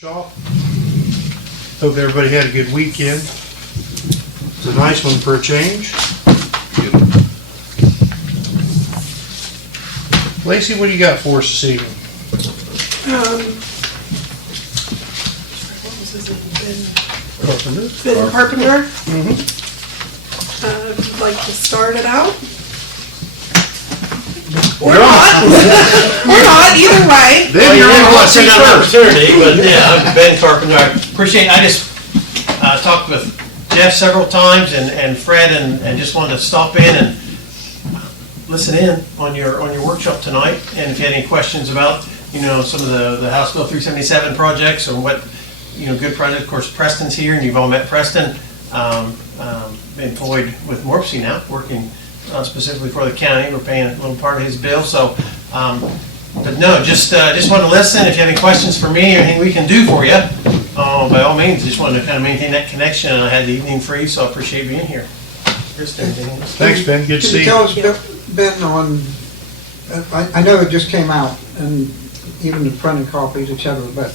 Shop. Hope everybody had a good weekend. It's a nice one for a change. Lacey, what do you got for us this evening? What was his name? Carpenter. Ben Carpenter. Mm-hmm. If you'd like to start it out. Or not. Or not, either way. Then you're on want to the send out an opportunity, but yeah, I'm Ben Carpenter. I appreciate. I just talked with Jeff several times and Fred and just wanted to stop in and listen in on your workshop tonight. And if you had any questions about some of the House Bill 377 projects or what good projects. Of course, Preston's here, and you've all met Preston. Employed with Morpsey now, working specifically for the county. We're paying a little part of his bill. So, but no, just want to listen. If you have any questions for me or anything we can do for you, by all means, just wanted to kind of maintain that connection. And I had the evening free, so I appreciate being here. Kristen, anything else? Thanks, Ben. Good to see you. Tell us, Ben, on, I know it just came out, and even the printed copies, et cetera, but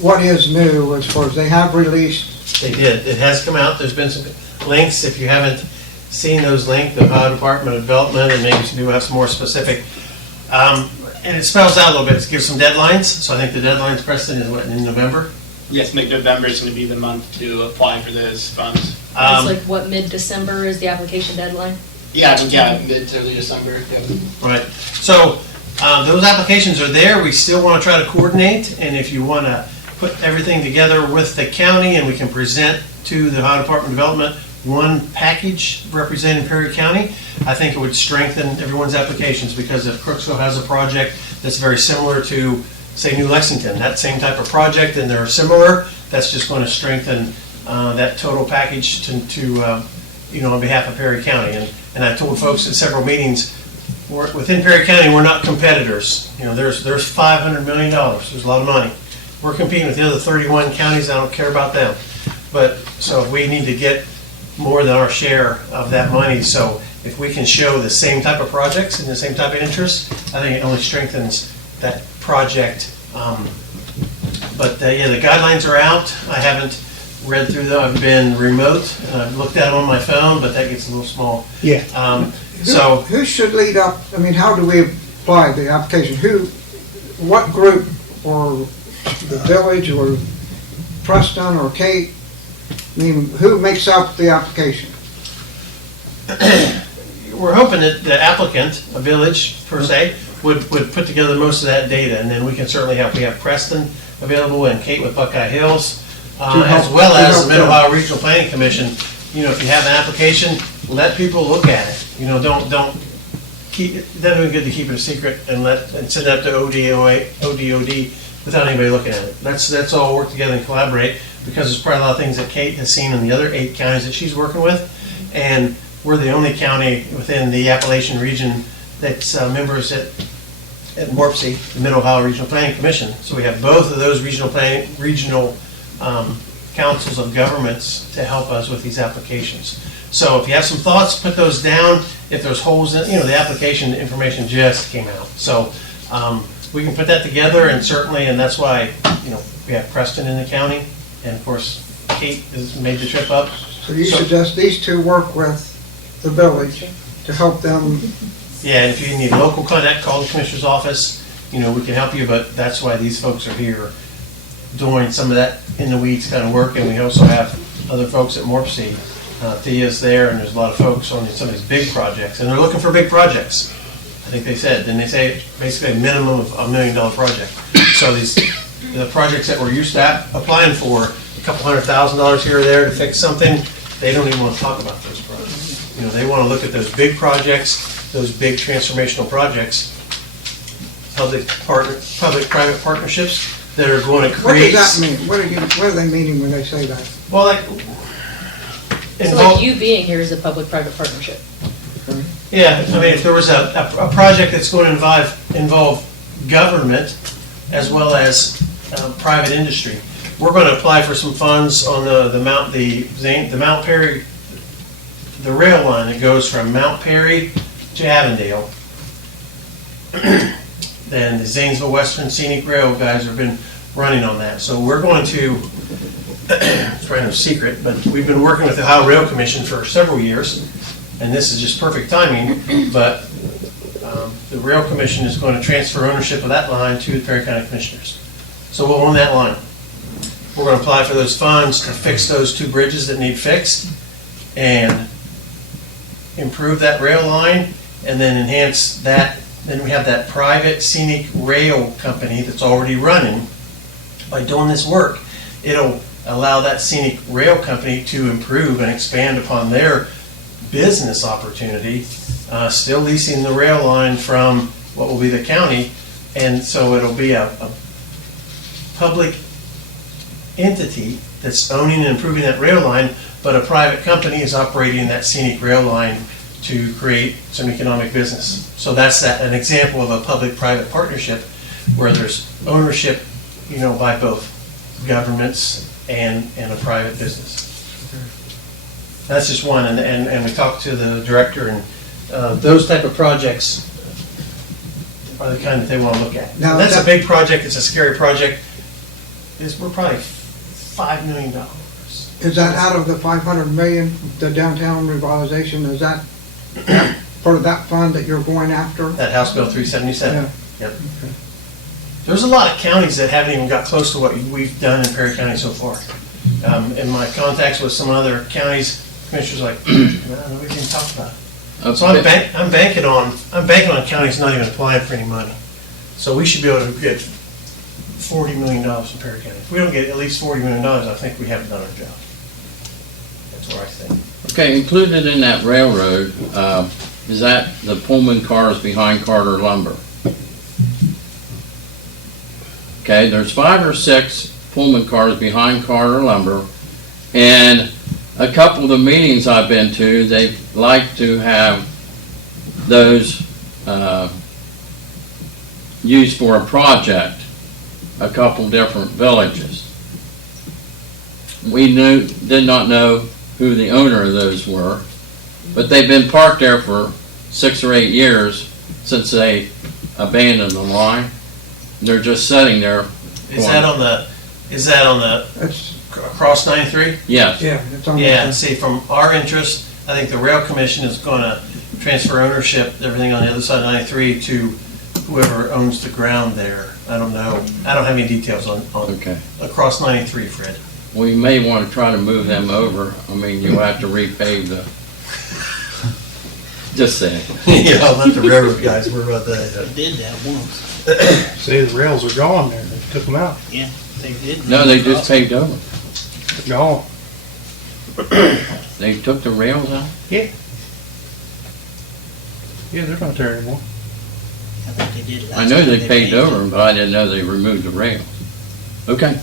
what is new as far as they have released? They did. It has come out. There's been some links. If you haven't seen those links, the Ohio Department of Development, and maybe we do have some more specific. And it spells out a little bit. It gives some deadlines. So I think the deadlines, Preston, is what, in November? Yes, mid-November is going to be the month to apply for those funds. It's like what, mid-December is the application deadline? Yeah, I think, mid to early December. Yep. Right. So those applications are there. We still want to try to coordinate, and if you want to put everything together with the county and we can present to the Ohio Department of Development one package representing Perry County, I think it would strengthen everyone's applications, because if Crooksville has a project that's very similar to, say, New Lexington, that same type of project, and they're similar, that's just going to strengthen that total package to on behalf of Perry County. And I told folks at several meetings, within Perry County, we're not competitors. There's $500 million. There's a lot of money. We're competing with the other 31 counties. I don't care about them. But so we need to get more than our share of that money. So if we can show the same type of projects and the same type of interest, I think it only strengthens that project. But the guidelines are out. I haven't read through them. I've been remote. I've looked at them on my phone, but that gets a little small. Yeah. Who should lead up, how do we apply the application? What group, or the village, or Preston, or Kate? Who makes up the application? We're hoping that the applicant, a village per se, would put together most of that data, and then we can certainly we have Preston available and Kate with Buckeye Hills, as well as the Mid-Ohio Regional Planning Commission. If you have an application, let people look at it. Don't keep it. Doesn't be good to keep it a secret and send it up to ODOD without anybody looking at it. Let's all work together and collaborate, because there's probably a lot of things that Kate has seen in the other 8 counties that she's working with, and we're the only county within the Appalachian region that's members at Morpsey, the Mid-Ohio Regional Planning Commission. So we have both of those regional councils of governments to help us with these applications. So if you have some thoughts, put those down. If there's holes in, the application information just came out. So we can put that together, and certainly, and that's why, we have Preston in the county, and of course, Kate has made the trip up. So you suggest these two work with the village to help them? Yeah, and if you need local contact, call the commissioner's office. We can help you, but that's why these folks are here doing some of that in the weeds kind of work. And we also have other folks at Morpsey. Thea's there, and there's a lot of folks on some of these big projects, and they're looking for big projects. I think they said, then they say basically a minimum of $1 million project. So the projects that we're used to applying for, a couple $100,000 here or there to fix something, they don't even want to talk about those projects. They want to look at those big projects, those big transformational projects, public-private partnerships that are going to create. What does that mean? What are they meaning when they say that? Well, So you being here is a public-private partnership. Yeah, if there was a project that's going to involve government as well as private industry, we're going to apply for some funds on the Mount Perry, the rail line that goes from Mount Perry to Avondale. Then the Zanesville Western Scenic Rail guys have been running on that. So we're going to, it's probably no secret, but we've been working with the Ohio Rail Commission for several years, and this is just perfect timing, but the Rail Commission is going to transfer ownership of that line to the Perry County Commissioners. So we'll own that line. We're going to apply for those funds to fix those 2 bridges that need fixed and improve that rail line, and then enhance that. Then we have that private scenic rail company that's already running. By doing this work, it'll allow that scenic rail company to improve and expand upon their business opportunity, still leasing the rail line from what will be the county, and so it'll be a public entity that's owning and improving that rail line, but a private company is operating that scenic rail line to create some economic business. So that's an example of a public-private partnership where there's ownership, by both governments and a private business. That's just one, and we talked to the director, and those type of projects are the kind that they want to look at. Now, That's a big project, it's a scary project. We're probably $5 million. Is that out of the 500 million, the downtown revitalization, is that part of that fund that you're going after? That House Bill 377. Yeah. Yep. There's a lot of counties that haven't even got close to what we've done in Perry County so far. In my contacts with some other counties, commissioners are like, no, we didn't talk about it. So I'm banking on counties not even applying for any money. So we should be able to get $40 million from Perry County. If we don't get at least $40 million, I think we haven't done our job. That's what I think. Okay, included in that railroad, is that the Pullman cars behind Carter Lumber? Okay, there's 5 or 6 Pullman cars behind Carter Lumber, and a couple of the meetings I've been to, they like to have those used for a project, a couple different villages. We did not know who the owner of those were, but they've been parked there for 6 or 8 years since they abandoned the line. They're just sitting there. Is that on the That's, across 93? Yes. yeah, it's on. Yeah, see, from our interest, I think the Rail Commission is going to transfer ownership, everything on the other side of 93 to whoever owns the ground there. I don't know. I don't have any details on Okay. across 93, Fred. We may want to try to move them over. I mean, you'll have to repave the, just saying. Yeah, I'll let the railroad guys worry about that. Did that once. Say the rails are gone there, they took them out. Yeah, they did. No, they just paved over. Gone. They took the rails out? Yeah, they're not there anymore. I think they did last I know time they paved it. over them, but I didn't know they removed the rails. Okay.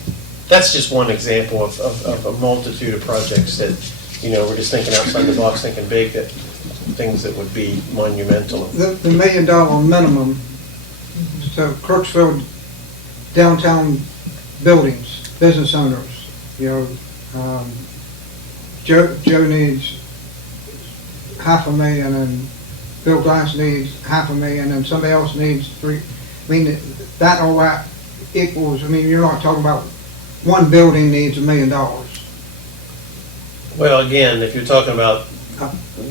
That's just one example of a multitude of projects that, we're just thinking outside the box, thinking big, that things that would be monumental. The $1 million minimum, so Crooksville downtown buildings, business owners, Joe needs $500,000 and Bill Glass needs $500,000 and somebody else needs $3. I mean, that all that equals, you're not talking about one building needs $1 million. Well, again, if you're talking about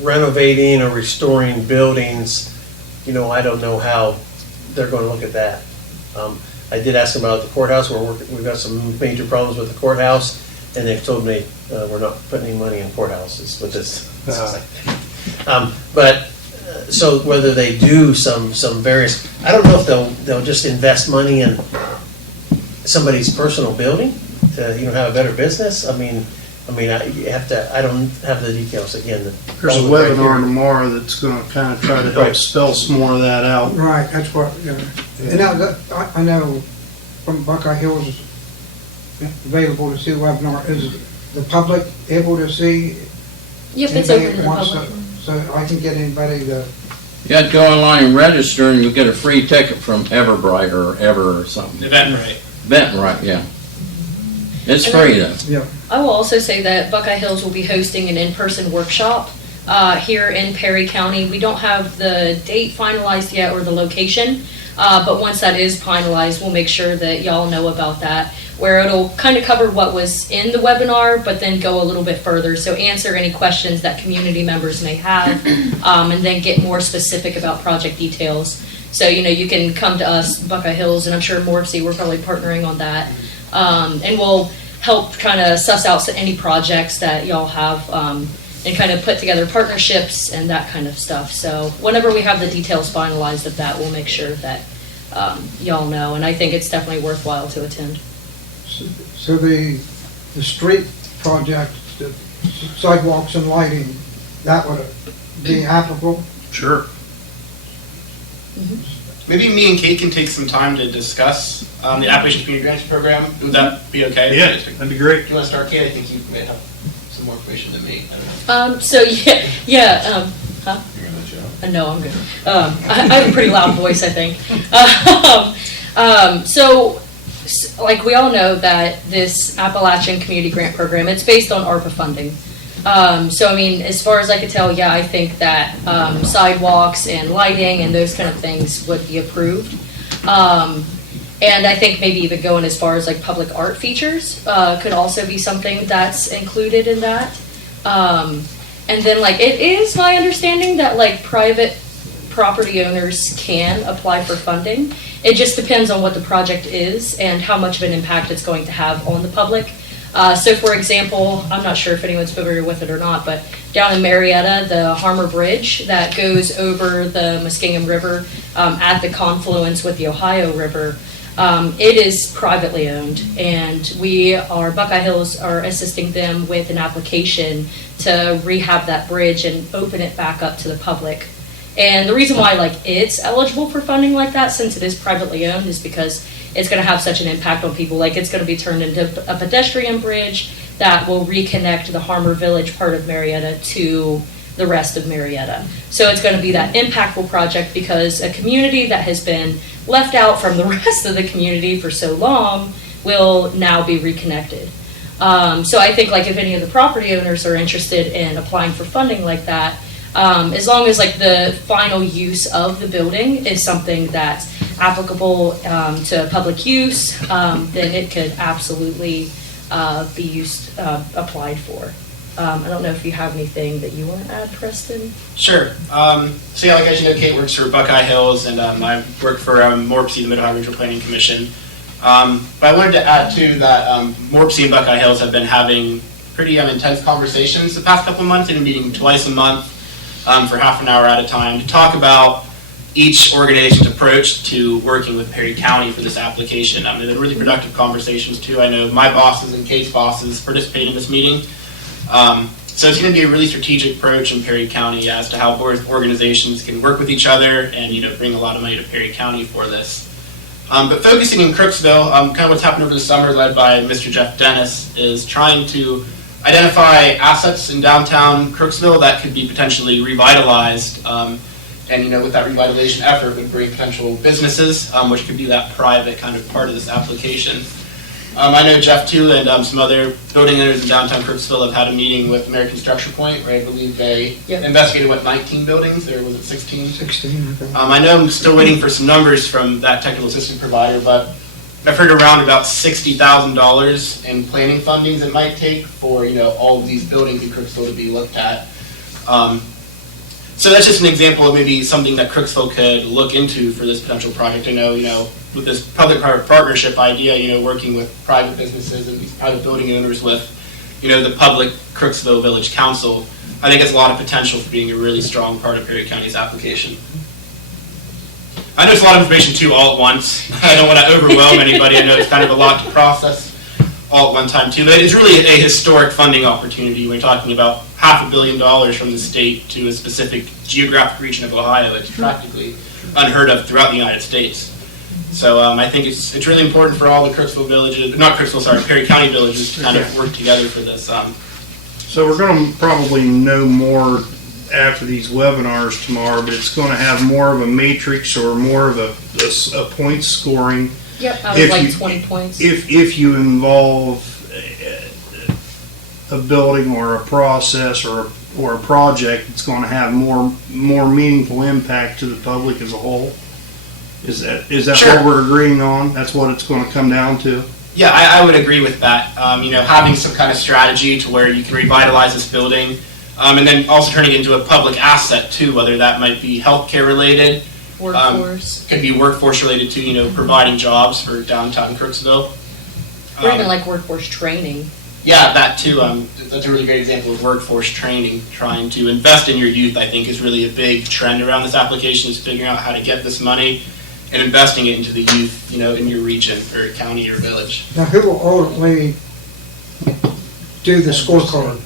renovating or restoring buildings, I don't know how they're going to look at that. I did ask them about the courthouse. We've got some major problems with the courthouse, and they've told me we're not putting any money in courthouses with this. So whether they do some various, I don't know if they'll just invest money in somebody's personal building to have a better business. You have to. I don't have the details again. There's a webinar tomorrow that's gonna kind of try to help spell some more of that out. Right, that's what, and now, I know from Buckeye Hills is available to see the webinar. Is the public able to see? Yep, it's Anybody open to the wants public. So I can get anybody to, You got to go online and register, and you'll get a free ticket from Everbright or Ever or something. Eventbrite. Right, yeah. It's free though. yeah. I will also say that Buckeye Hills will be hosting an in-person workshop here in Perry County. We don't have the date finalized yet or the location, But once that is finalized, we'll make sure that y'all know about that, where it'll kind of cover what was in the webinar, but then go a little bit further. So answer any questions that community members may have, and then get more specific about project details. So, you can come to us, Buckeye Hills, and I'm sure Morpsey, we're probably partnering on that. And we'll help kind of suss out any projects that y'all have, and kind of put together partnerships and that kind of stuff. So whenever we have the details finalized of that, we'll make sure that y'all know. And I think it's definitely worthwhile to attend. So the street project, the sidewalks and lighting, that would be applicable? Sure. Maybe me and Kate can take some time to discuss the Appalachian Community Grants Program. Would that be okay? Yeah, that'd be great. Do you want to start, Kate? I think you may have some more information than me. I don't know. So yeah, huh? You're gonna let you know. No, I'm good. I have a pretty loud voice, I think. So, like we all know that this Appalachian Community Grant Program, it's based on ARPA funding. So, I mean, as far as I could tell, yeah, I think that sidewalks and lighting and those kind of things would be approved. And I think maybe even going as far as like public art features could also be something that's included in that. And then like it is my understanding that like private property owners can apply for funding. It just depends on what the project is and how much of an impact it's going to have on the public. So for example, I'm not sure if anyone's familiar with it or not, but down in Marietta, the Harmer Bridge that goes over the Muskingum River at the confluence with the Ohio River, it is privately owned, and Buckeye Hills are assisting them with an application to rehab that bridge and open it back up to the public. And the reason why like it's eligible for funding like that, since it is privately owned, is because it's going to have such an impact on people. Like it's going to be turned into a pedestrian bridge that will reconnect the Harmer Village part of Marietta to the rest of Marietta. So it's going to be that impactful project because a community that has been left out from the rest of the community for so long will now be reconnected. So I think like if any of the property owners are interested in applying for funding like that, as long as like the final use of the building is something that's applicable to public use, then it could absolutely be applied for. I don't know if you have anything that you want to add, Preston? Sure. So yeah, like as you know, Kate works for Buckeye Hills, and I work for Morpsey, the Mid-Ohio Regional Planning Commission. But I wanted to add too that Morpsey and Buckeye Hills have been having pretty intense conversations the past couple of months, and meeting twice a month for half an hour at a time to talk about each organization's approach to working with Perry County for this application. They've been really productive conversations too. I know my bosses and Kate's bosses participate in this meeting. So it's going to be a really strategic approach in Perry County as to how both organizations can work with each other and bring a lot of money to Perry County for this. But focusing in Crooksville, kind of what's happened over the summer, led by Mr. Jeff Dennis, is trying to identify assets in downtown Crooksville that could be potentially revitalized. And with that revitalization effort would bring potential businesses, which could be that private kind of part of this application. I know Jeff too, and some other building owners in downtown Crooksville have had a meeting with American Structure Point, where I believe they investigated 19 buildings, or was it 16? 16, okay. I know I'm still waiting for some numbers from that technical assistance provider, but I've heard around about $60,000 in planning fundings it might take for all of these buildings in Crooksville to be looked at. So that's just an example of maybe something that Crooksville could look into for this potential project. I know, with this public-private partnership idea, working with private businesses and these private building owners with, the public Crooksville Village Council, I think it's a lot of potential for being a really strong part of Perry County's application. I know it's a lot of information too all at once. I don't want to overwhelm anybody. I know it's kind of a lot to process all at one time too, but it's really a historic funding opportunity. We're talking about $500 million from the state to a specific geographic region of Ohio. It's practically unheard of throughout the United States. So I think it's really important for all the Crooksville villages, not Crooksville, sorry, Perry County villages to kind of work together for this. So we're going to probably know more after these webinars tomorrow, but it's going to have more of a matrix or more of a point scoring. Yep, I was like 20 points. If you involve a building or a process or a project, it's going to have more meaningful impact to the public as a whole. Is that Sure. what we're agreeing on? That's what it's gonna come down to? Yeah, I would agree with that. Having some kind of strategy to where you can revitalize this building, and then also turning it into a public asset too, whether that might be healthcare related, Workforce, could be workforce related to, providing jobs for downtown Crooksville. or even Um, like workforce training. Yeah, that too. That's a really great example of workforce training. Trying to invest in your youth, I think, is really a big trend around this application, is figuring out how to get this money and investing it into the youth, in your region or county or village. Now, who will ultimately do the scorecard?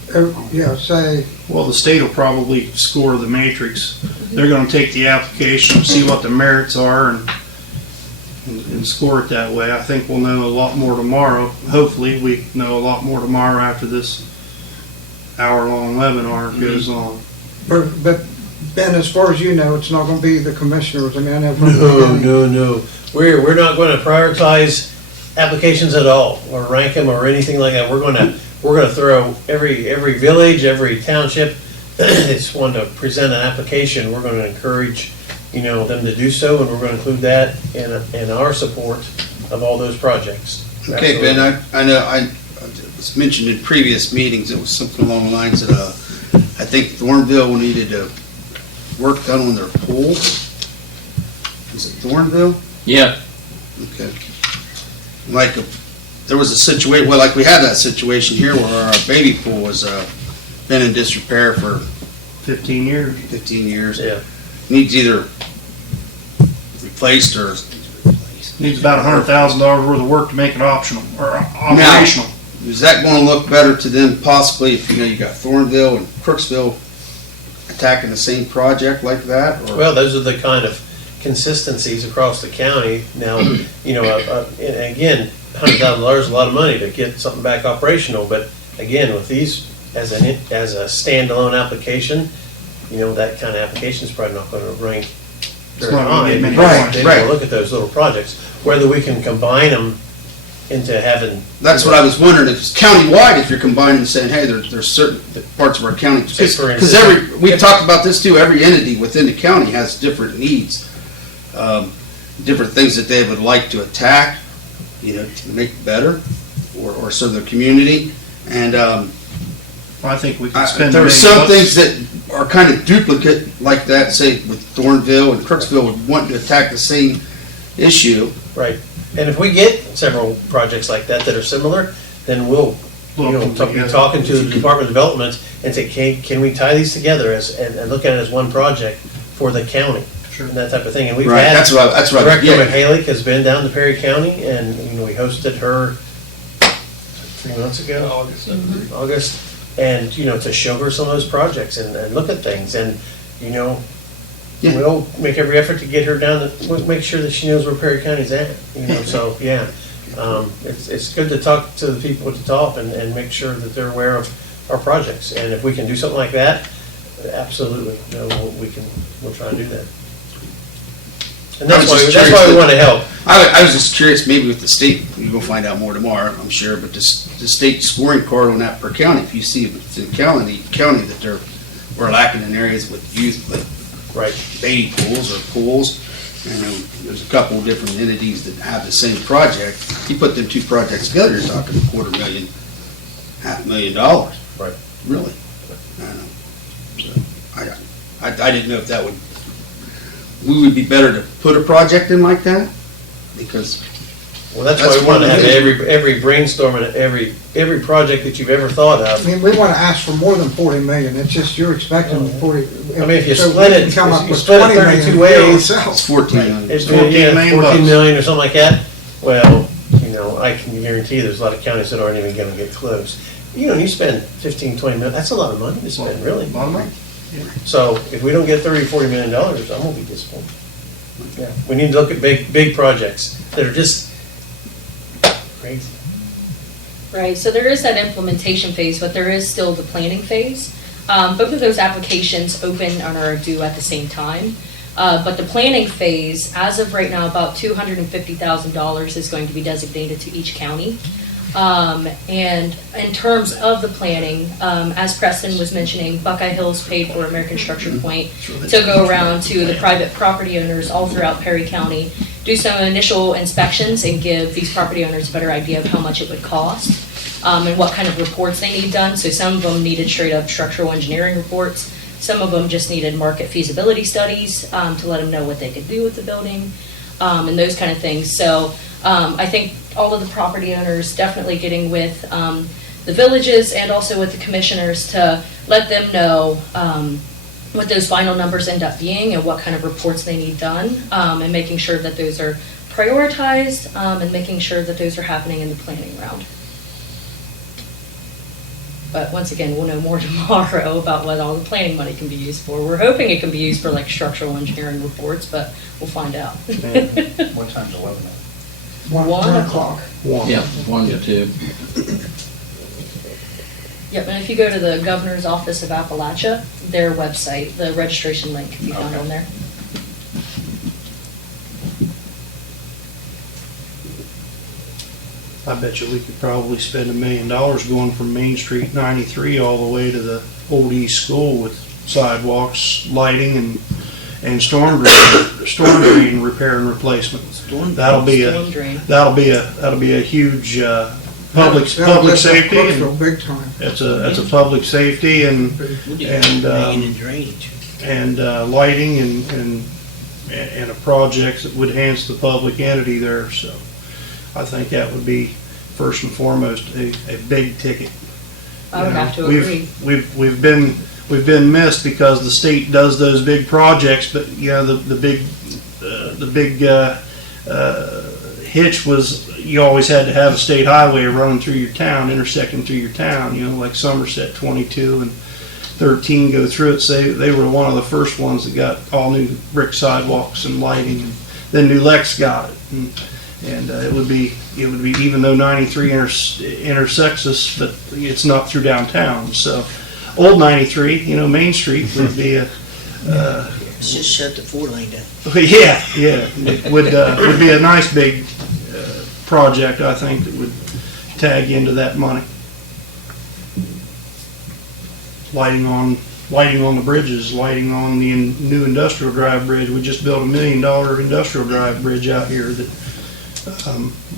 Say, Well, the state will probably score the matrix. They're gonna take the application, see what the merits are, and score it that way. I think we'll know a lot more tomorrow. Hopefully, we know a lot more tomorrow after this hour-long webinar goes on. but Ben, as far as you know, it's not gonna be the commissioners, I mean, I know. No. We're not going to prioritize applications at all, or rank them, or anything like that. We're going to throw every village, every township that's want to present an application, we're going to encourage, them to do so, and we're going to include that in our support of all those projects. Okay, Ben, I know, it was mentioned in previous meetings, it was something along the lines that, I think Thornville needed work done on their pool. Is it Thornville? Yeah, Okay. Like, there was a situation, well, like we had that situation here where our baby pool was, been in disrepair for 15 years. 15 years. Yeah. Needs either replaced or. Needs about $100,000 worth of work to make it optional, or operational. Is that gonna look better to them possibly if, you got Thornville and Crooksville attacking the same project like that? Or? Well, those are the kind of consistencies across the county. Now, and again, $100,000 is a lot of money to get something back operational, but again, with these as a standalone application, that kind of application is probably not going to rank It's very not gonna high. get many Right, points. They will look at those little projects, whether we can combine them into having. That's what I was wondering, if it's countywide, if you're combining and saying, hey, there's certain parts of our county. Say, for Because instance- we've talked about this too, every entity within the county has different needs. Different things that they would like to attack, to make it better or serve their community. And I think we can spend. there's $1 some million. things that are kind of duplicate like that, say with Thornville and Crooksville would want to attack the same issue. Right, and if we get several projects like that are similar, then we'll, Look them be together. talking to the Department of Development and say, can we tie these together and look at it as one project for the county? Sure. And that type of thing, and we've Right, had. that's what Director yeah. Mahalik has been down to Perry County, and, we hosted her 3 months ago. August, and, to show her some of those projects and look at things, and, Yeah. we'll make every effort to get her down, we'll make sure that she knows where Perry County's at, so, yeah. It's good to talk to the people at the top and make sure that they're aware of our projects, and if we can do something like that, absolutely, we'll try and do that. And I that's was just why we curious want to help. I was just curious, maybe with the state, you'll find out more tomorrow, I'm sure, but the state scoring card on that per county, if you see if it's in county that we're lacking in areas with youth, like Right. baby pools or pools, there's a couple of different entities that have the same project. You put them two projects together, you're talking $250,000, $500,000. Right. Really. So, I didn't know if we would be better to put a project in like that, because Well, that's That's why we want to one have of the- every brainstorm and every project that you've ever thought I of. mean, we wanna ask for more than 40 million, it's just you're expecting 40. I mean, if you so split we it- can come if up you with split it 20 million 32 to do it ways. ourselves. it's 14 million. It's 14 million 14 bucks. million or something like that. Well, I can guarantee there's a lot of counties that aren't even going to get close. You spend 15, 20 million, that's a lot of money to spend, really. A lot of money. So if we don't get $30, $40 million, I'm gonna be disappointed. Yeah, we need to look at big projects that are just crazy. Right, so there is that implementation phase, but there is still the planning phase. Both of those applications open and are due at the same time. But the planning phase, as of right now, about $250,000 is going to be designated to each county. And in terms of the planning, as Preston was mentioning, Buckeye Hills paid for American Structure Point to go around to the private property owners all throughout Perry County do some initial inspections and give these property owners a better idea of how much it would cost, and what kind of reports they need done. So some of them needed straight up structural engineering reports. Some of them just needed market feasibility studies, to let them know what they could do with the building, and those kind of things. So I think all of the property owners definitely getting with the villages and also with the commissioners to let them know what those final numbers end up being and what kind of reports they need done, and making sure that those are prioritized, and making sure that those are happening in the planning round. But once again, we'll know more tomorrow about what all the planning money can be used for. We're hoping it can be used for like structural engineering reports, but we'll find out. What time's 11? 1 o'clock. Yeah, 1 to 2. Yep, and if you go to the Governor's Office of Appalachia, their website, the registration link can be found on there. I bet you we could probably spend $1 million going from Main Street 93 all the way to the Old East School with sidewalks, lighting, and storm drain repair and replacement. That'll be Storm drain. a huge public That'll lift up safety. And Crooksville big time. it's a public safety and We'll do And, main and drainage. lighting and a project that would enhance the public entity there. So I think that would be first and foremost a big ticket. I would You know, have to agree. We've been missed because the state does those big projects, but you know the big hitch was you always had to have a state highway running through your town, intersecting through your town. You know, like Somerset 22 and 13 go through it. So they were one of the first ones that got all new brick sidewalks and lighting, and then New Lex got it. And it would be even though 93 intersects us, but it's not through downtown. So old 93, you know, Main Street would be a Let's just shut the 4-lane down. yeah, it would be a nice big project, I think, that would tag into that money. Lighting on the bridges, lighting on the new Industrial Drive bridge. We just built $1 million Industrial Drive bridge out here that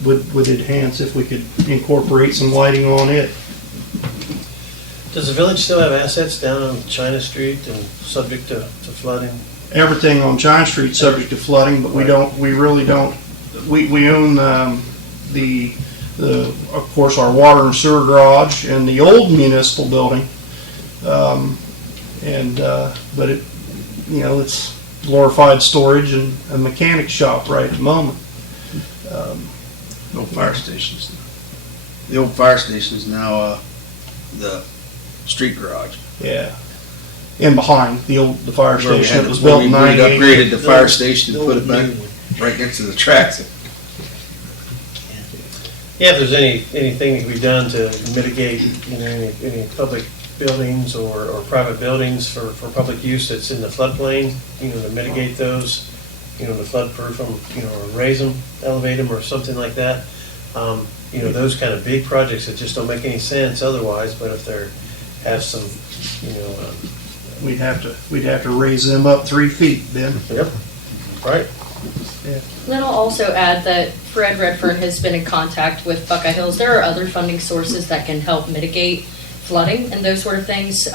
would enhance if we could incorporate some lighting on it. Does the village still have assets down on China Street and subject to flooding? Everything on China Street subject to flooding, but we really don't. We own of course our water and sewer garage and the old municipal building, but it, you know, it's glorified storage and a mechanic shop right at the moment. The old fire stations. The old fire station is now the street garage. Yeah, and behind the fire Where we station had- that was where built in we '98. upgraded the fire station and put it back New one. right next to the tracks. Yeah, if there's anything that can be done to mitigate, you know, any public buildings or private buildings for public use that's in the floodplain, you know, to mitigate those, you know, to flood-proof them, you know, or raise them, elevate them, or something like that. You know, those kind of big projects that just don't make any sense otherwise, but if they're, have some, you know, We'd have to raise them up 3 feet then. yep, right. Then I'll also add that Fred Redfern has been in contact with Buckeye Hills. There are other funding sources that can help mitigate flooding and those sort of things.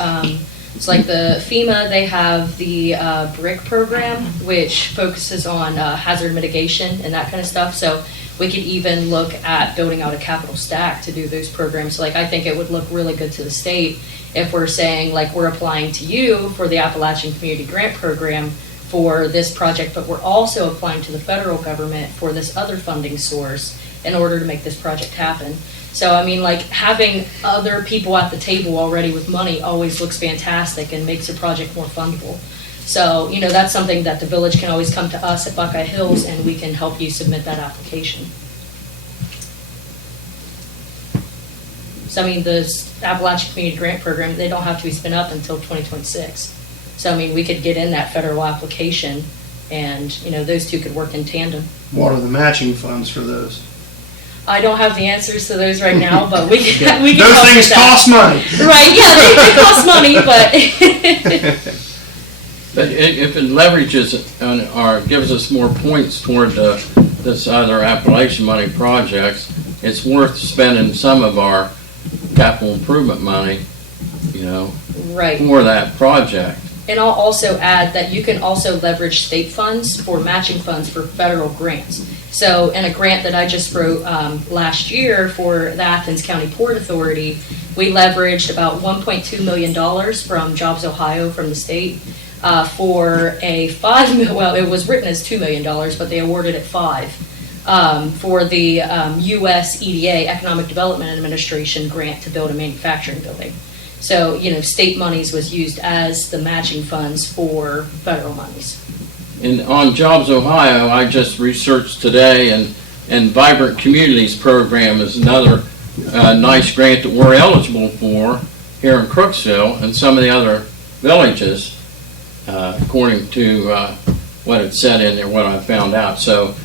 It's like the FEMA, they have the BRIC program, which focuses on hazard mitigation and that kind of stuff. So we could even look at building out a capital stack to do those programs. Like, I think it would look really good to the state if we're saying, like, we're applying to you for the Appalachian Community Grant Program for this project, but we're also applying to the federal government for this other funding source in order to make this project happen. So, I mean, like, having other people at the table already with money always looks fantastic and makes a project more fundable. So, you know, that's something that the village can always come to us at Buckeye Hills and we can help you submit that application. So, I mean, the Appalachian Community Grant Program, they don't have to be spun up until 2026. So, I mean, we could get in that federal application and, you know, those two could work in tandem. What are the matching funds for those? I don't have the answers to those right now, but we can Those help things with that. cost money. Right, yeah, they cost money, but But if it leverages it or gives us more points toward the this other Appalachian money projects, it's worth spending some of our capital improvement money, you know, Right. for that project. And I'll also add that you can also leverage state funds for matching funds for federal grants. So in a grant that I just wrote last year for the Athens County Port Authority, we leveraged about $1.2 million from Jobs Ohio from the state for a well, it was written as $2 million, but they awarded it $5 for the U.S. EDA, Economic Development Administration grant to build a manufacturing building. So, you know, state monies was used as the matching funds for federal monies. And on Jobs Ohio, I just researched today, and Vibrant Communities Program is another nice grant that we're eligible for here in Crooksville and some of the other villages, according to what it said in there, what I found out. So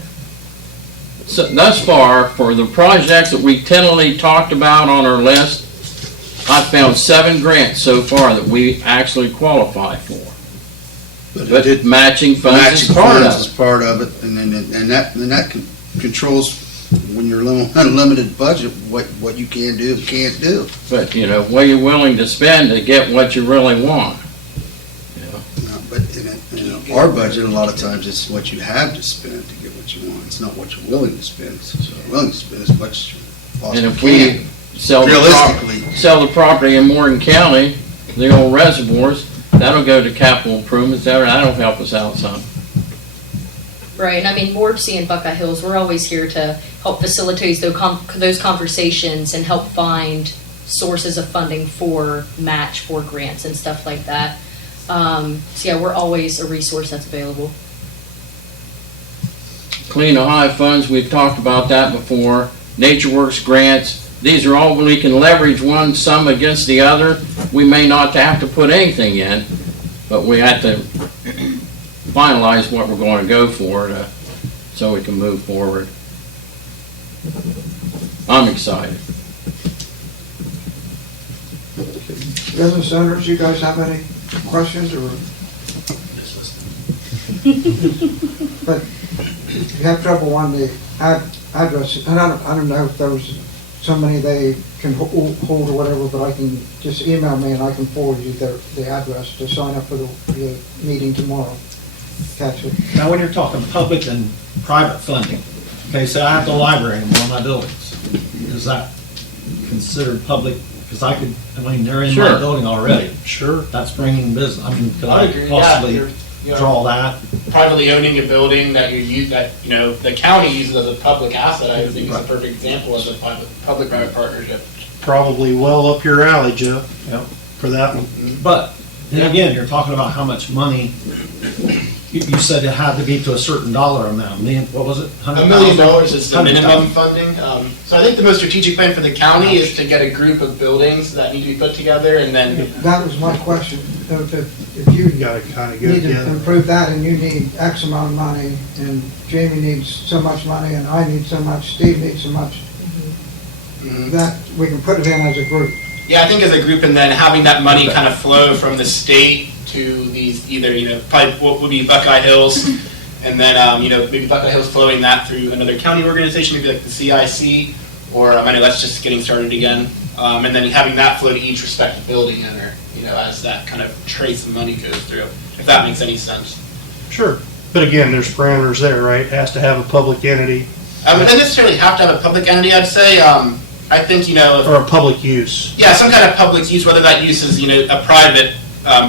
thus far, for the projects that we tentatively talked about on our list, I found 7 grants so far that we actually qualify for. But matching funds is part of it. part of it, and that controls when you're unlimited budget what you can do and can't do. But, you know, what you're willing to spend to get what you really want. But in our budget, a lot of times it's what you have to spend to get what you want. It's not what you're willing to spend. So you're willing to spend as much as you possibly And if can. we sell the property in Morgan County, the old reservoirs, that'll go to capital improvements, that'll help us out some. Right, and I mean, Morpsey and Buckeye Hills, we're always here to help facilitate those conversations and help find sources of funding for match, for grants and stuff like that. So yeah, we're always a resource that's available. Clean Ohio funds, we've talked about that before. NatureWorks grants, these are all, we can leverage one some against the other. We may not have to put anything in, but we have to finalize what we're going to go for so we can move forward. I'm excited. Business owners, you guys have any questions or? But you have trouble on the address, and I don't know if there's somebody they can hold or whatever, but I can just email me and I can forward you the address to sign up for the meeting tomorrow. Catch it. Now, when you're talking public and private funding, okay, so I have the library in one of my buildings. Is that considered public? Because I mean, they're in my Sure. building already. Sure. That's bringing business. I mean, could I I agree, possibly yeah. draw that? Privately owning a building that the county uses as a public asset, I think is a perfect example of a public-private partnership. Probably well up your alley, Joe, Yep. for that one. But then again, you're talking about how much money. You said it had to be to a certain dollar amount. What was it? $1 million is the minimum funding. So I think the most strategic plan for the county is to get a group of buildings that need to be put together, and then That was my question. If you You gotta kind of go need to together. improve that and you need X amount of money, and Jamie needs so much money, and I need so much, Steve needs so much, that we can put it in as a group. yeah, I think as a group, and then having that money kind of flow from the state to these either probably what would be Buckeye Hills, and then maybe Buckeye Hills flowing that through another county organization, maybe like the CIC, or I know that's just getting started again, and then having that flow to each respective building owner, as that kind of trace of money goes through, if that makes any sense. Sure. But again, there's parameters there, right? It has to have a public entity It doesn't necessarily have to have a public entity, I'd say. I think, or a public use. yeah, some kind of public use, whether that use is, a private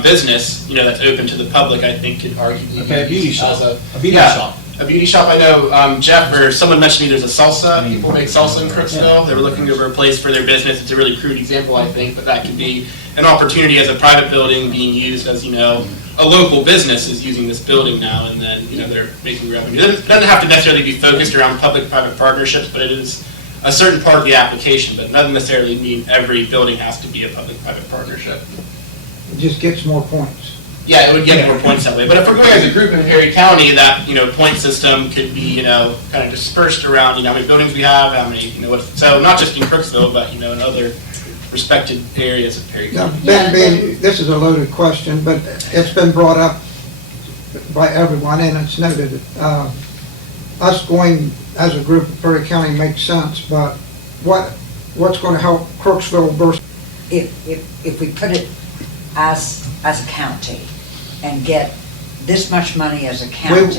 business, that's open to the public, I think could arguably Okay, a be beauty used shop. as A beauty yeah. shop. A beauty shop, I know Jeff or someone mentioned to me there's a salsa, people make salsa in Crooksville, they were looking to replace for their business, it's a really crude example I think, but that could be an opportunity as a private building being used as, a local business is using this building now, and then, they're making revenue. It doesn't have to necessarily be focused around public-private partnerships, but it is a certain part of the application, but it doesn't necessarily mean every building has to be a public-private partnership. It just gets more points. Yeah, it would get more points that way. But if we're going as a group in Perry County, that point system could be kind of dispersed around how many buildings we have, how many so not just in Crooksville, but in other respected areas of Perry Now, County. this is a loaded question, but it's been brought up by everyone, and it's noted. us going as a group of Perry County makes sense, but what's gonna help Crooksville versus, If we put it as a county and get this much money as a county.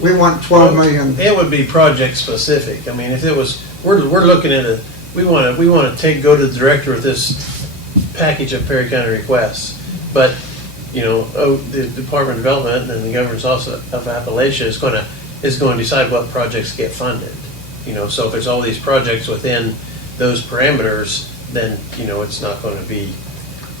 we want 12 million. It would be project specific. I mean, if it was, we're looking at we want to go to the director with this package of Perry County requests. But, the Department of Development and the Governor's Office of Appalachia is going to decide what projects get funded. So if there's all these projects within those parameters, then, it's not going to be,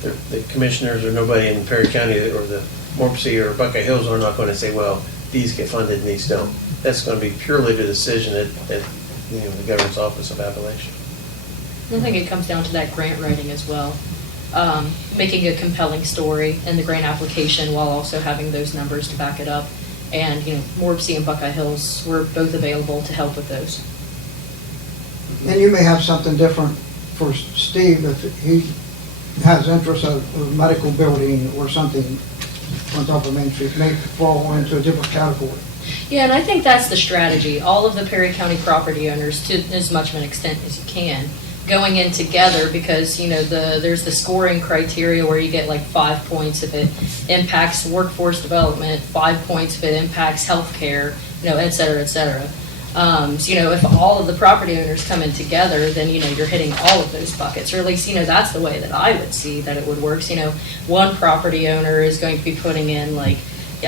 the commissioners or nobody in Perry County or the Morpsey or Buckeye Hills are not going to say, well, these get funded and these don't. That's going to be purely the decision at the Governor's Office of Appalachia. I think it comes down to that grant writing as well. Making a compelling story in the grant application while also having those numbers to back it up. And, Morpsey and Buckeye Hills were both available to help with those. And you may have something different for Steve if he has interest of a medical building or something on top of Main Street, may fall into a different category. Yeah, and I think that's the strategy. All of the Perry County property owners, to as much of an extent as you can, going in together because, there's the scoring criteria where you get like 5 points if it impacts workforce development, 5 points if it impacts healthcare, et cetera, et cetera. If all of the property owners come in together, then, you're hitting all of those buckets, or at least, that's the way that I would see that it would work. One property owner is going to be putting in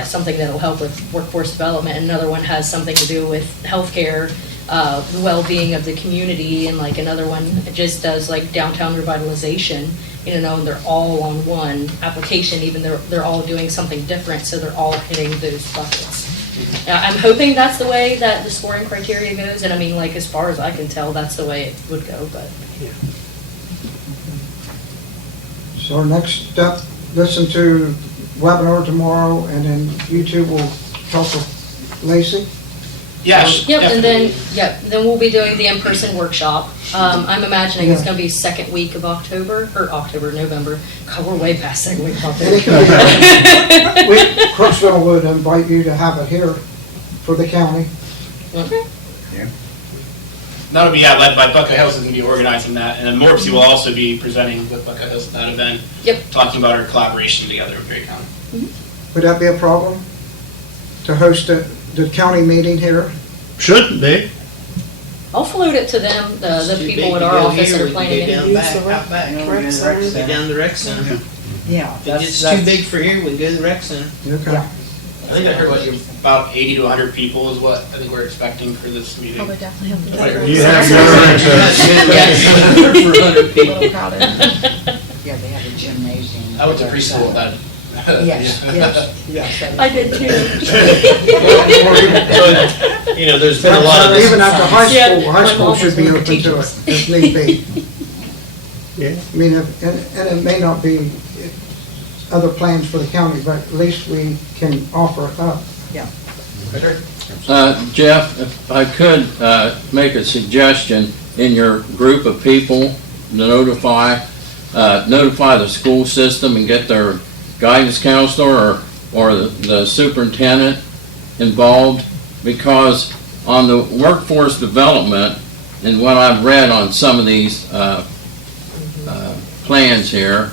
something that'll help with workforce development. Another one has something to do with healthcare, the well-being of the community, and another one just does downtown revitalization, and they're all on one application, even though they're all doing something different, so they're all hitting those buckets. I'm hoping that's the way that the scoring criteria goes, and as far as I can tell, that's the way it would go, but. So our next step, listen to webinar tomorrow, and then you two will talk with Lacey. Yes. Yep, and then we'll be doing the in-person workshop. I'm imagining it's gonna be second week of November. God, we're way past second week of October. Crooksville would invite you to have it here for the county. Okay. That'll be led by Buckeye Hills is going to be organizing that, and then Morpsey will also be presenting with Buckeye Hills at that event. Yep. Talking about our collaboration together with Perry County. Would that be a problem to host the county meeting here? Shouldn't be. I'll float it to them, the Too people big at to our go office here, that are we can planning go it. down back, out back. Rec center. Go down to the rec center. Yeah. If it's too big for here, we can go to the rec center. Okay. Yeah. I think I heard about 80 to 100 people is what I think we're expecting for this meeting. Probably definitely have to. You have your For 100 people. Little crowded. Yeah, they have a gymnasium. I went to preschool then. Yes, yes. I did too. There's been a lot of Even after high Yeah, school, my high school mom should was be one of the open to it, if need be. Yeah. I mean, and it may not be other plans for the county, but at least we can offer it up. Jeff, if I could make a suggestion in your group of people to notify the school system and get their guidance counselor or the superintendent involved, because on the workforce development and what I've read on some of these plans here,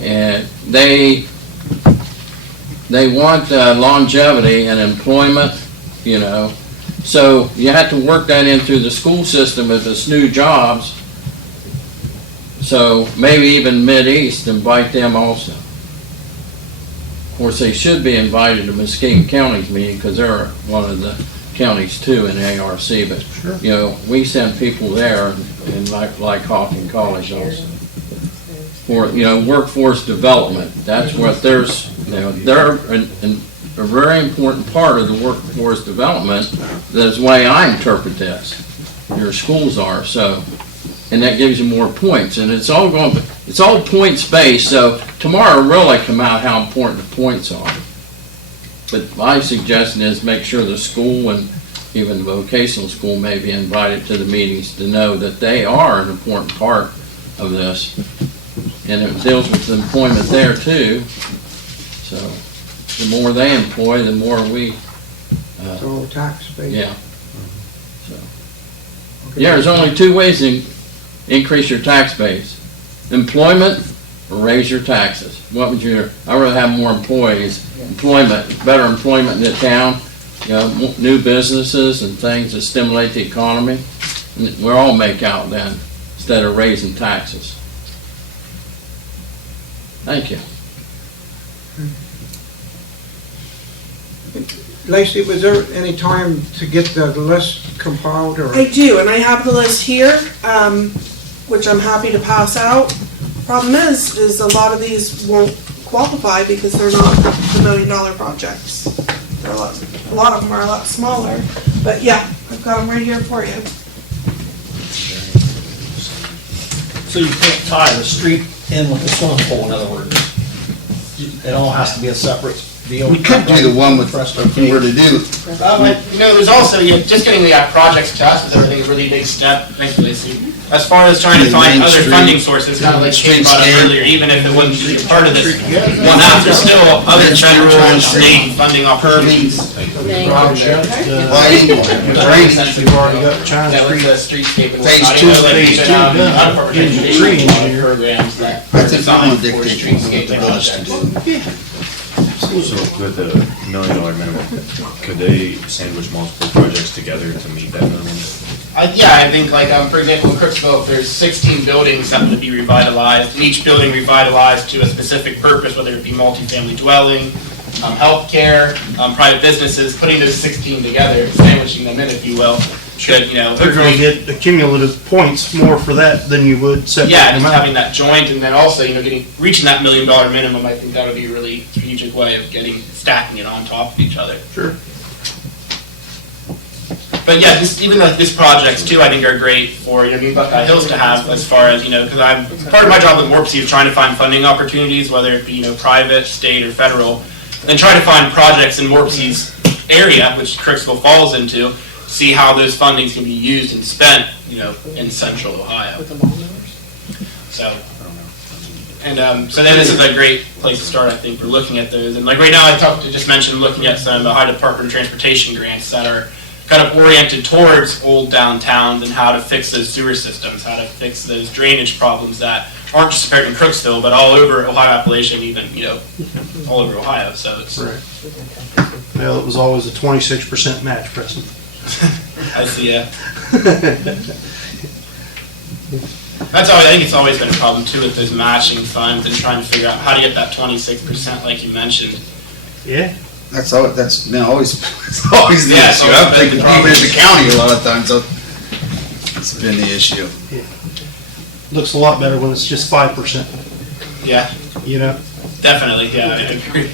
and they want longevity and employment, so you have to work that into the school system if it's new jobs. So maybe even Mid-East, invite them also. Of course, they should be invited to Muskegon County's meeting because they're one of the counties too in ARC, but we send people there, and like Hawking College also. For workforce development, that's what they're a very important part of the workforce development. That's the way I interpret this. Your schools are so, and that gives you more points, and it's all points based. So tomorrow really come out how important the points are. But my suggestion is make sure the school and even the vocational school may be invited to the meetings to know that they are an important part of this. And it deals with employment there too. So the more they employ, the more we So tax base. Yeah. So, yeah, there's only two ways to increase your tax base. Employment or raise your taxes. What would you, I'd rather have more employees, employment, better employment in the town, you know, new businesses and things that stimulate the economy. And we'll all make out then, instead of raising taxes. Thank you. Lacey, was there any time to get the list compiled or? I do, and I have the list here, which I'm happy to pass out. Problem is a lot of these won't qualify because they're not the $1 million projects. They're a lot of them are a lot smaller, but yeah, I've got them right here for you. So you can't tie the street in with the swimming pool, in other words? It all has to be a separate deal? We could do the one with, if we were to do, There's also, just getting the projects to us with everything is a really big step, thankfully. As far as trying to find other funding sources, kind of like Kate brought up earlier, even if it wouldn't be part of this one app, there's still other federal and state funding opportunities. lighting, drainage. We've already got China That was Street. the streetscape. Phase two, phase two done. Tree engineer. Programs that I are think designed I'm for gonna dictate streetscape what the village to projects. do. So with the $1 million minimum, could they sandwich multiple projects together to meet that minimum? Yeah, I think like, for example, in Crooksville, if there's 16 buildings that would be revitalized, and each building revitalized to a specific purpose, whether it be multifamily dwelling, healthcare, private businesses, putting those 16 together, sandwiching them in, if you will, should, They're gonna get the cumulative points more for that than you would separating yeah, them just out. having that joint, and then also, reaching that $1 million minimum, I think that would be a really strategic way of stacking it on top of each other. Sure. But yeah, even like this projects too, I think are great for Buckeye Hills to have as far as because I'm part of my job with WarpC is trying to find funding opportunities, whether it be private, state, or federal, and try to find projects in WarpC's area, which Crooksville falls into, see how those fundings can be used and spent in Central Ohio. So. And so then this is a great place to start, I think, for looking at those. And like right now, just mentioned looking at some Ohio Department of Transportation grants that are kind of oriented towards old downtowns and how to fix those sewer systems, how to fix those drainage problems that aren't just apparent in Crooksville, but all over Ohio, Appalachia, and even, all over Ohio. So it's. Right. Well, it was always a 26% match, Preston. I see, yeah. I think it's always been a problem too with those matching funds and trying to figure out how to get that 26% like you mentioned. Yeah. That's been always the Yeah, issue. it's I'm always thinking been the even in the county a lot of times, it's been the issue. Looks a lot better when it's just 5%. Yeah, definitely, yeah, I agree.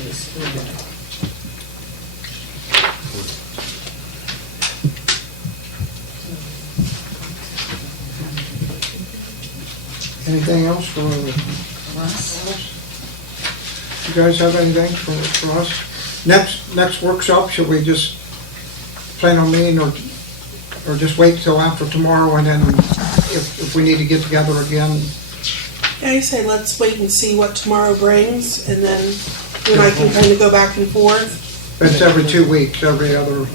Anything else for you guys have anything for us? Next workshop, should we just plan on meeting or just wait till after tomorrow and then if we need to get together again? Yeah, I say let's wait and see what tomorrow brings, and then I can kind of go back and forth. It's every 2 weeks, every other.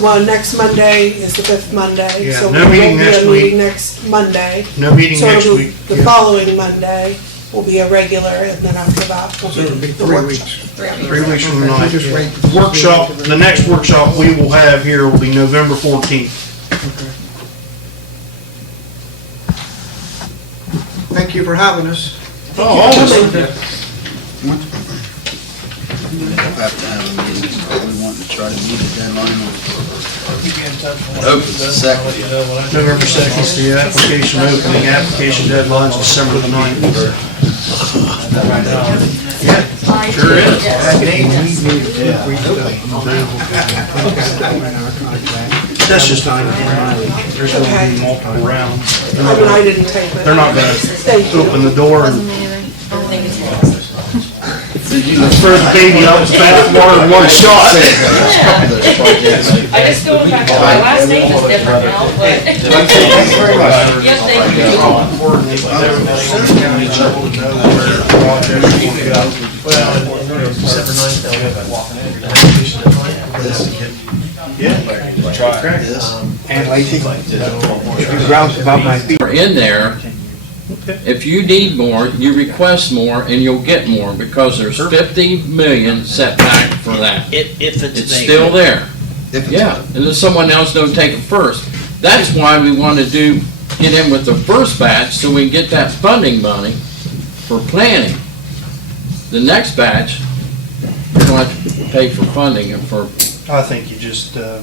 Well, next Monday is the 5th Monday, Yeah, so no there meeting won't be next a week. meeting next Monday. No meeting So next it'll be week. the Yeah. following Monday will be a regular, and then after that will So it'll be be the 3 workshop. weeks. 3 weeks from Okay, tonight. just wait. Workshop, the next workshop we will have here will be November 14th. Okay. Thank you for having us. Oh, always. We'll have to have a meeting, so we want to try to meet the deadline. Open the second. November 2nd is the application opening. Application deadline is December the 9th. Yeah, sure is. That's just time. There's going to be multiple rounds. I didn't take it. They're not going Thank to you. open the door and throw the baby out with bathwater in one shot. I just feel back, my last name is different now, but. Yes, thank you. Well, December 9th, they'll have that walking application deadline. And Lacey, if you grouse about my feet. In there, if you need more, you request more and you'll get more because there's 50 million set back for that. If it's It's there. still there. If it's- Yeah, and then someone else don't take it first. That's why we want to get in with the first batch so we can get that funding money for planning. The next batch, we're going to have to pay for funding and for, I think you just, to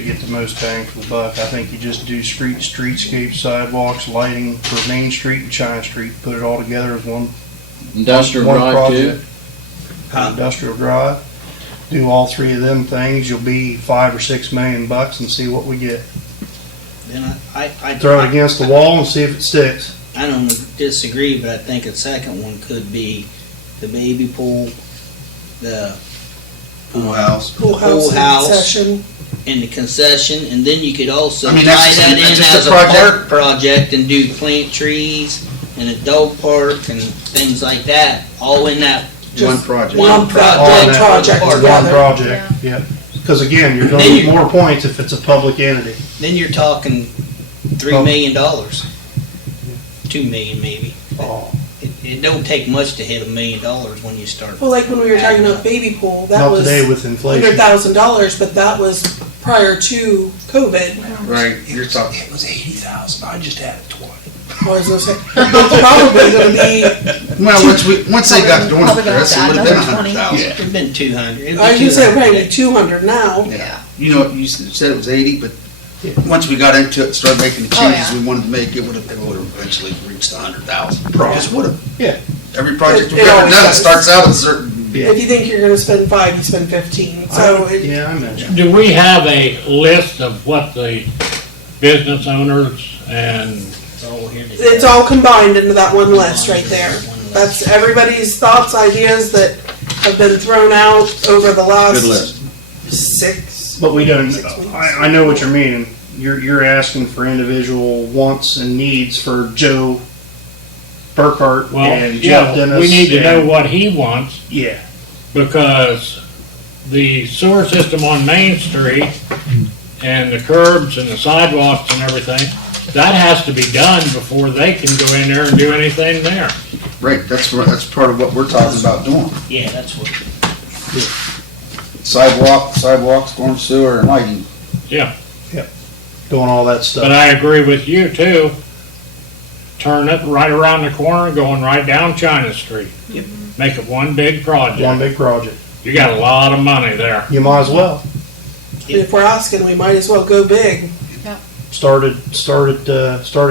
get the most bang for the buck, I think you just do streetscape, sidewalks, lighting for Main Street and China Street, put it all together as one industrial one drive too. project. Industrial drive, do all three of them things, you'll be $5 or $6 million and see what we get. Then I Throw it against the wall and see if it sticks. I don't disagree, but I think a second one could be the baby pool, the Pool house. Pool Pool house house. concession. and the concession, and then you could also I mean, tie that's that in just a as a project. park project and do plant trees and a dog park and things like that, all in that One project. one Lump that project. one project Or One together. project, yeah. Because again, you're gonna Then get you- more points if it's a public entity. Then you're talking $3 million, $2 million maybe. Oh. It don't take much to hit $1 million when you start. Well, like when we were talking about baby pool, that Not was today with inflation. $100,000, but that was prior to COVID. Right, you're talking. It was 80,000, I just added 20. I was gonna say, it's probably gonna be, Well, once they got doing it, Probably gonna Chris, it have would to have add been another 20. 100,000. It'd been 200. It'd be I was gonna say, 200. probably 200 now. Yeah. You know, you said it was 80, but once we got into it, started making the Oh, changes yeah. we wanted to make, it would have eventually reached 100,000. Just would have. Yeah. Every project It we've ever always done, it does. starts out at a certain. If you think you're gonna spend 5, you spend 15, so it, Yeah, I mentioned. Do we have a list of what the business owners and it's all combined into that one list right there. That's everybody's thoughts, ideas that have been thrown out over the last Good list. 6. But we don't, 6 weeks. I know what you're meaning. You're asking for individual wants and needs for Joe Burkhart well, and Jeff yeah, Dennis. we need to know and- what he wants Yeah, because the sewer system on Main Street and the curbs and the sidewalks and everything, that has to be done before they can go in there and do anything there. Right, that's part of what we're talking about doing. Yeah, that's what. Sidewalks, storm sewer, and lighting. doing all that stuff. But I agree with you too. Turn it right around the corner, going right down China Street. Yep. Make it one big project. One big project. You got a lot of money there. You might as well. If we're asking, we might as well go big. Start at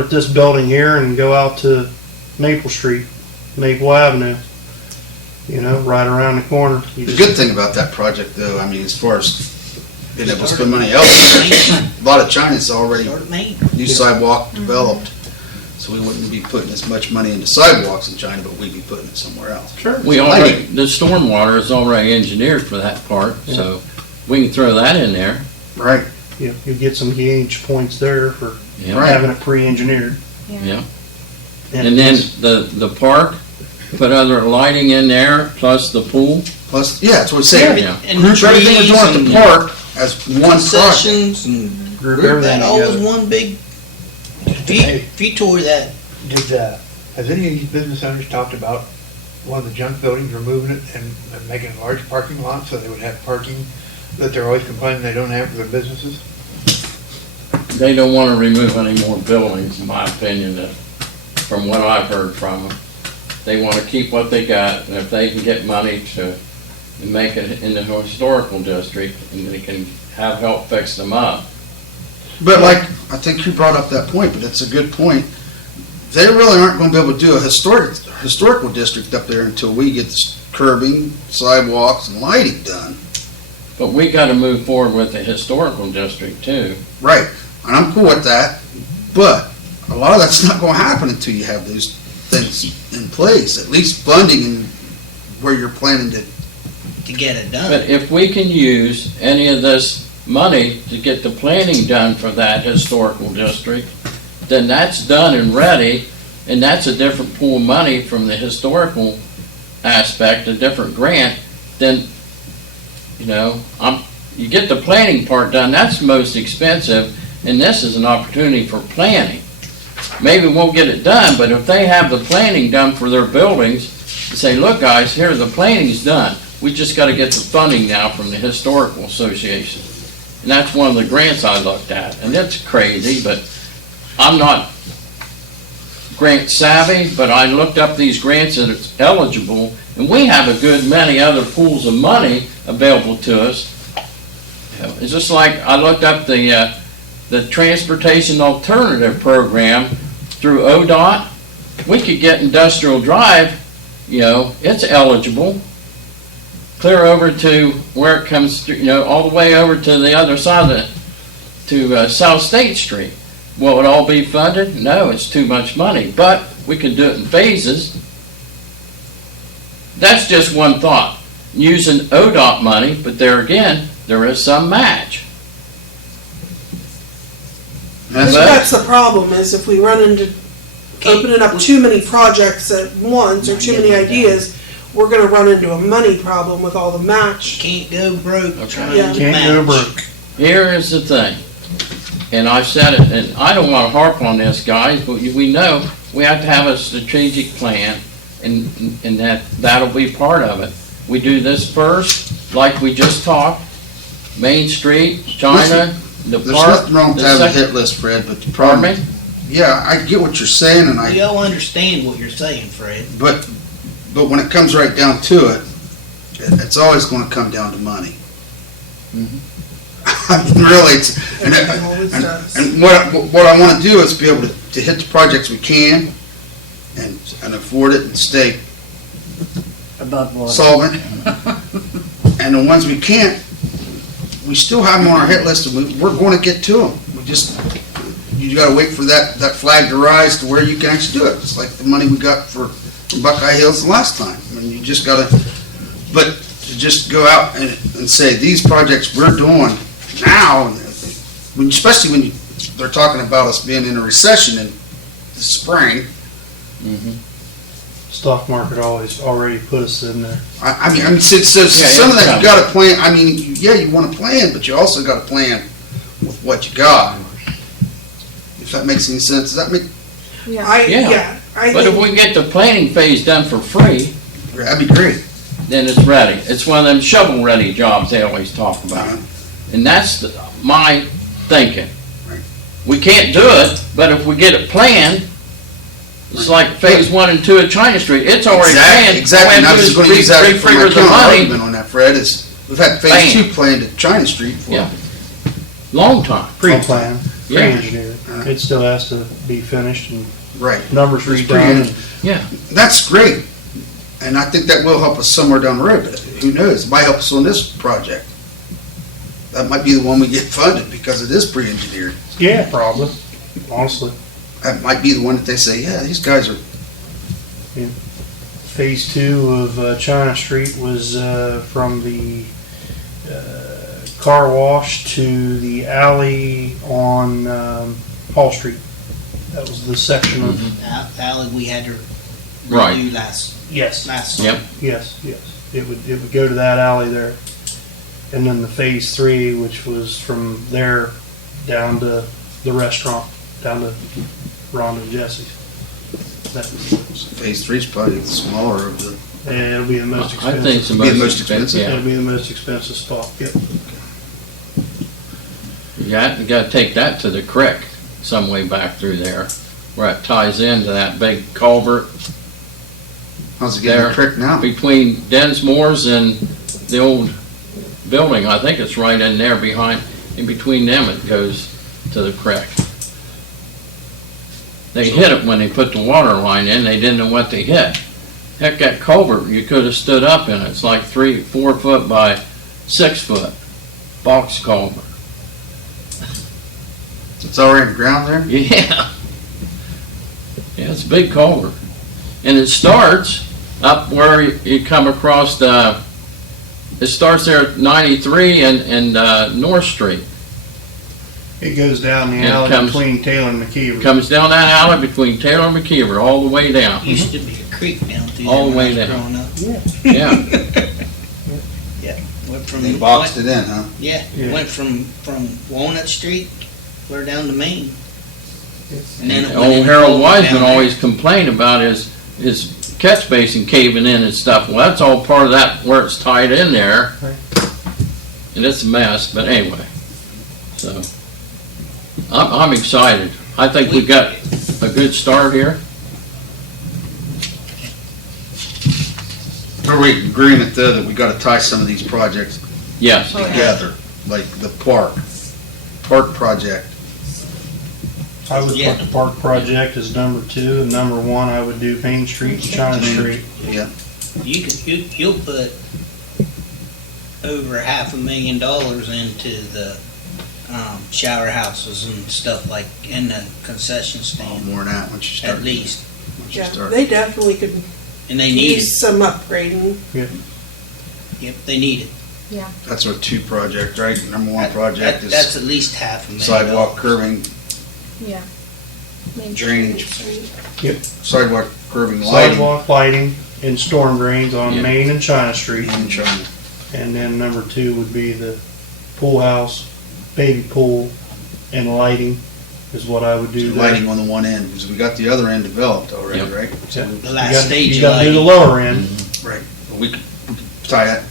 this building here and go out to Maple Street, Maple Avenue. You know, right around the corner. You The just- good thing about that project, though, I mean, as far as being able to spend money elsewhere, a lot of China's already Start at Main. new sidewalk developed, so we wouldn't be putting as much money into sidewalks in China, but we'd be putting it somewhere else. Sure. we already, the stormwater is already engineered for that part, so we can throw that in there. Right. You get some gauge points there for Yeah. Right. having it pre-engineered. Yeah. And then the park, put other lighting in there, plus the pool. Plus, yeah, that's what we say. Yeah. And Group everything we're doing at trees the and park as one project. concessions and Group group everything that all as together. one big. If you tore that, Has any of these business owners talked about one of the junk buildings, removing it and making a large parking lot so they would have parking that they're always complaining they don't have for their businesses? They don't want to remove any more buildings, in my opinion, from what I've heard from them. They want to keep what they got, and if they can get money to make it in the historical district, and they can have help fix them up. But like, I think you brought up that point, but it's a good point. They really aren't gonna be able to do a historical district up there until we get the curbing, sidewalks, and lighting done. But we got to move forward with the historical district too. Right, and I'm cool with that, but a lot of that's not gonna happen until you have those things in place, at least funding and where you're planning to. get it done. But if we can use any of this money to get the planning done for that historical district, then that's done and ready, and that's a different pool of money from the historical aspect, a different grant, then, you know, you get the planning part done, that's the most expensive, and this is an opportunity for planning. Maybe we won't get it done, but if they have the planning done for their buildings, say, look guys, here, the planning's done. We just gotta get the funding now from the Historical Association. And that's one of the grants I looked at, and it's crazy, but I'm not grant savvy, but I looked up these grants that it's eligible, and we have a good many other pools of money available to us. It's just like, I looked up the Transportation Alternative Program through ODOT. We could get Industrial Drive, it's eligible. Clear over to where it comes, all the way over to the other side to South State Street. Will it all be funded? No, it's too much money, but we can do it in phases. That's just one thought. Using ODOT money, but there again, there is some match. I think that's the problem, is if we run into opening up too many projects at once or too many ideas, we're gonna run into a money problem with all the match. Can't go broke trying Yeah. to Can't go match. broke. Here is the thing, and I've said it, and I don't want to harp on this, guys, but we know we have to have a strategic plan, and that'll be part of it. We do this first, like we just talked, Main Street, China, the There's park. nothing wrong with the having a second- hit list, Fred, but the Pardon problem, me? yeah, I get what you're saying, and We all understand what you're saying, Fred. but when it comes right down to it, it's always gonna come down to money. I mean, really, It always does. and what I wanna do is be able to hit the projects we can and afford it and stay Above board. solvent. And the ones we can't, we still have them on our hit list, and we're gonna get to them. You gotta wait for that flag to rise to where you can actually do it. It's like the money we got from Buckeye Hills the last time. I mean, you just gotta, but to just go out and say, these projects we're doing now, especially when they're talking about us being in a recession in the spring. Stock market already put us in there. I mean, so some of that you gotta plan, I mean, yeah, you wanna plan, but you also gotta plan with what you got. If that makes any sense, does that make, I But if think, we can get the planning phase done for free, that'd be great. then it's ready. It's one of them shovel-ready jobs they always talk about. And that's my thinking. Right. We can't do it, but if we get it planned, it's like phase 1 and 2 of China Street, it's already planned. Exactly, All and we I have to was do is gonna use that for my refigure the counter money. argument on that, Fred, is we've had phase Bam. 2 planned at China Street for. Yeah. Long time. Pre-plan, Yeah. pre-engineered. It still has to be finished and Right. numbers It's redone. and- Yeah. That's great, and I think that will help us somewhere down the road, but who knows, it might help us on this project. That might be the one we get funded because it is pre-engineered. Yeah, probably, honestly. That might be the one that they say, yeah, these guys are, Phase 2 of China Street was from the car wash to the alley on Hall Street. That was the section of, Alley we had to Right. redo last yes, summer. Yep. yes. It would go to that alley there. And then the Phase 3, which was from there down to the restaurant, down to Rhonda and Jesse's. That was, phase 3 is probably the smaller of the, and it'll be the most I expensive. think it's the Be the most most expensive. expensive. It'll be the most expensive spot, yep. You gotta take that to the creek, some way back through there, where it ties into that big culvert how's it getting There. tricked now? between Densmore's and the old building. I think it's right in there behind, in between them it goes to the creek. They hit it when they put the water line in, they didn't know what they hit. Heck, that culvert, you could have stood up in it. It's like 4 foot by 6 foot box culvert. It's already in the ground there? Yeah. Yeah, it's a big culvert. And it starts up where you come across it starts there at 93 and North Street. It goes down the And it alley comes- between Taylor and McKeever. Comes down that alley between Taylor and McKeever, all the way down. Used to be a creek down through All there the when I way was down. growing up. Yeah. Went from, They boxed it in, huh? yeah, Yeah. went from Walnut Street clear down to Main. And then it went Old in Harold down Wiseman there. always complained about his catch basin caving in and stuff. Well, that's all part of that where it's tied in there. And it's a mess, but anyway. So, I'm excited. I think we got a good start here. Are we in agreement though that we gotta tie some of these projects Yes. together? Like the park project. I would Yeah. put the park project as number 2, and number 1, I would do Main Street, and China Street. Yeah. You'll put over $500,000 into the shower houses and stuff like, in the concession Oh, stand, more than that, once you start. at least. Once you Yeah, start. they definitely could And they need it. use some upgrading. Yep, they need it. That's our 2 project, right? Number 1 project That's is at least $500,000. sidewalk curbing, Yeah. drainage, Yep. sidewalk curbing, lighting. Sidewalk lighting and storm drains on Yeah. Main and China Street. And China. And then number 2 would be the pool house, baby pool, and lighting is what I would do there. Lighting on the one end, because we got the other end developed already, Yep. right? Yeah. The You last got- stage You of gotta do the lighting. lower end. Right. But we could tie it,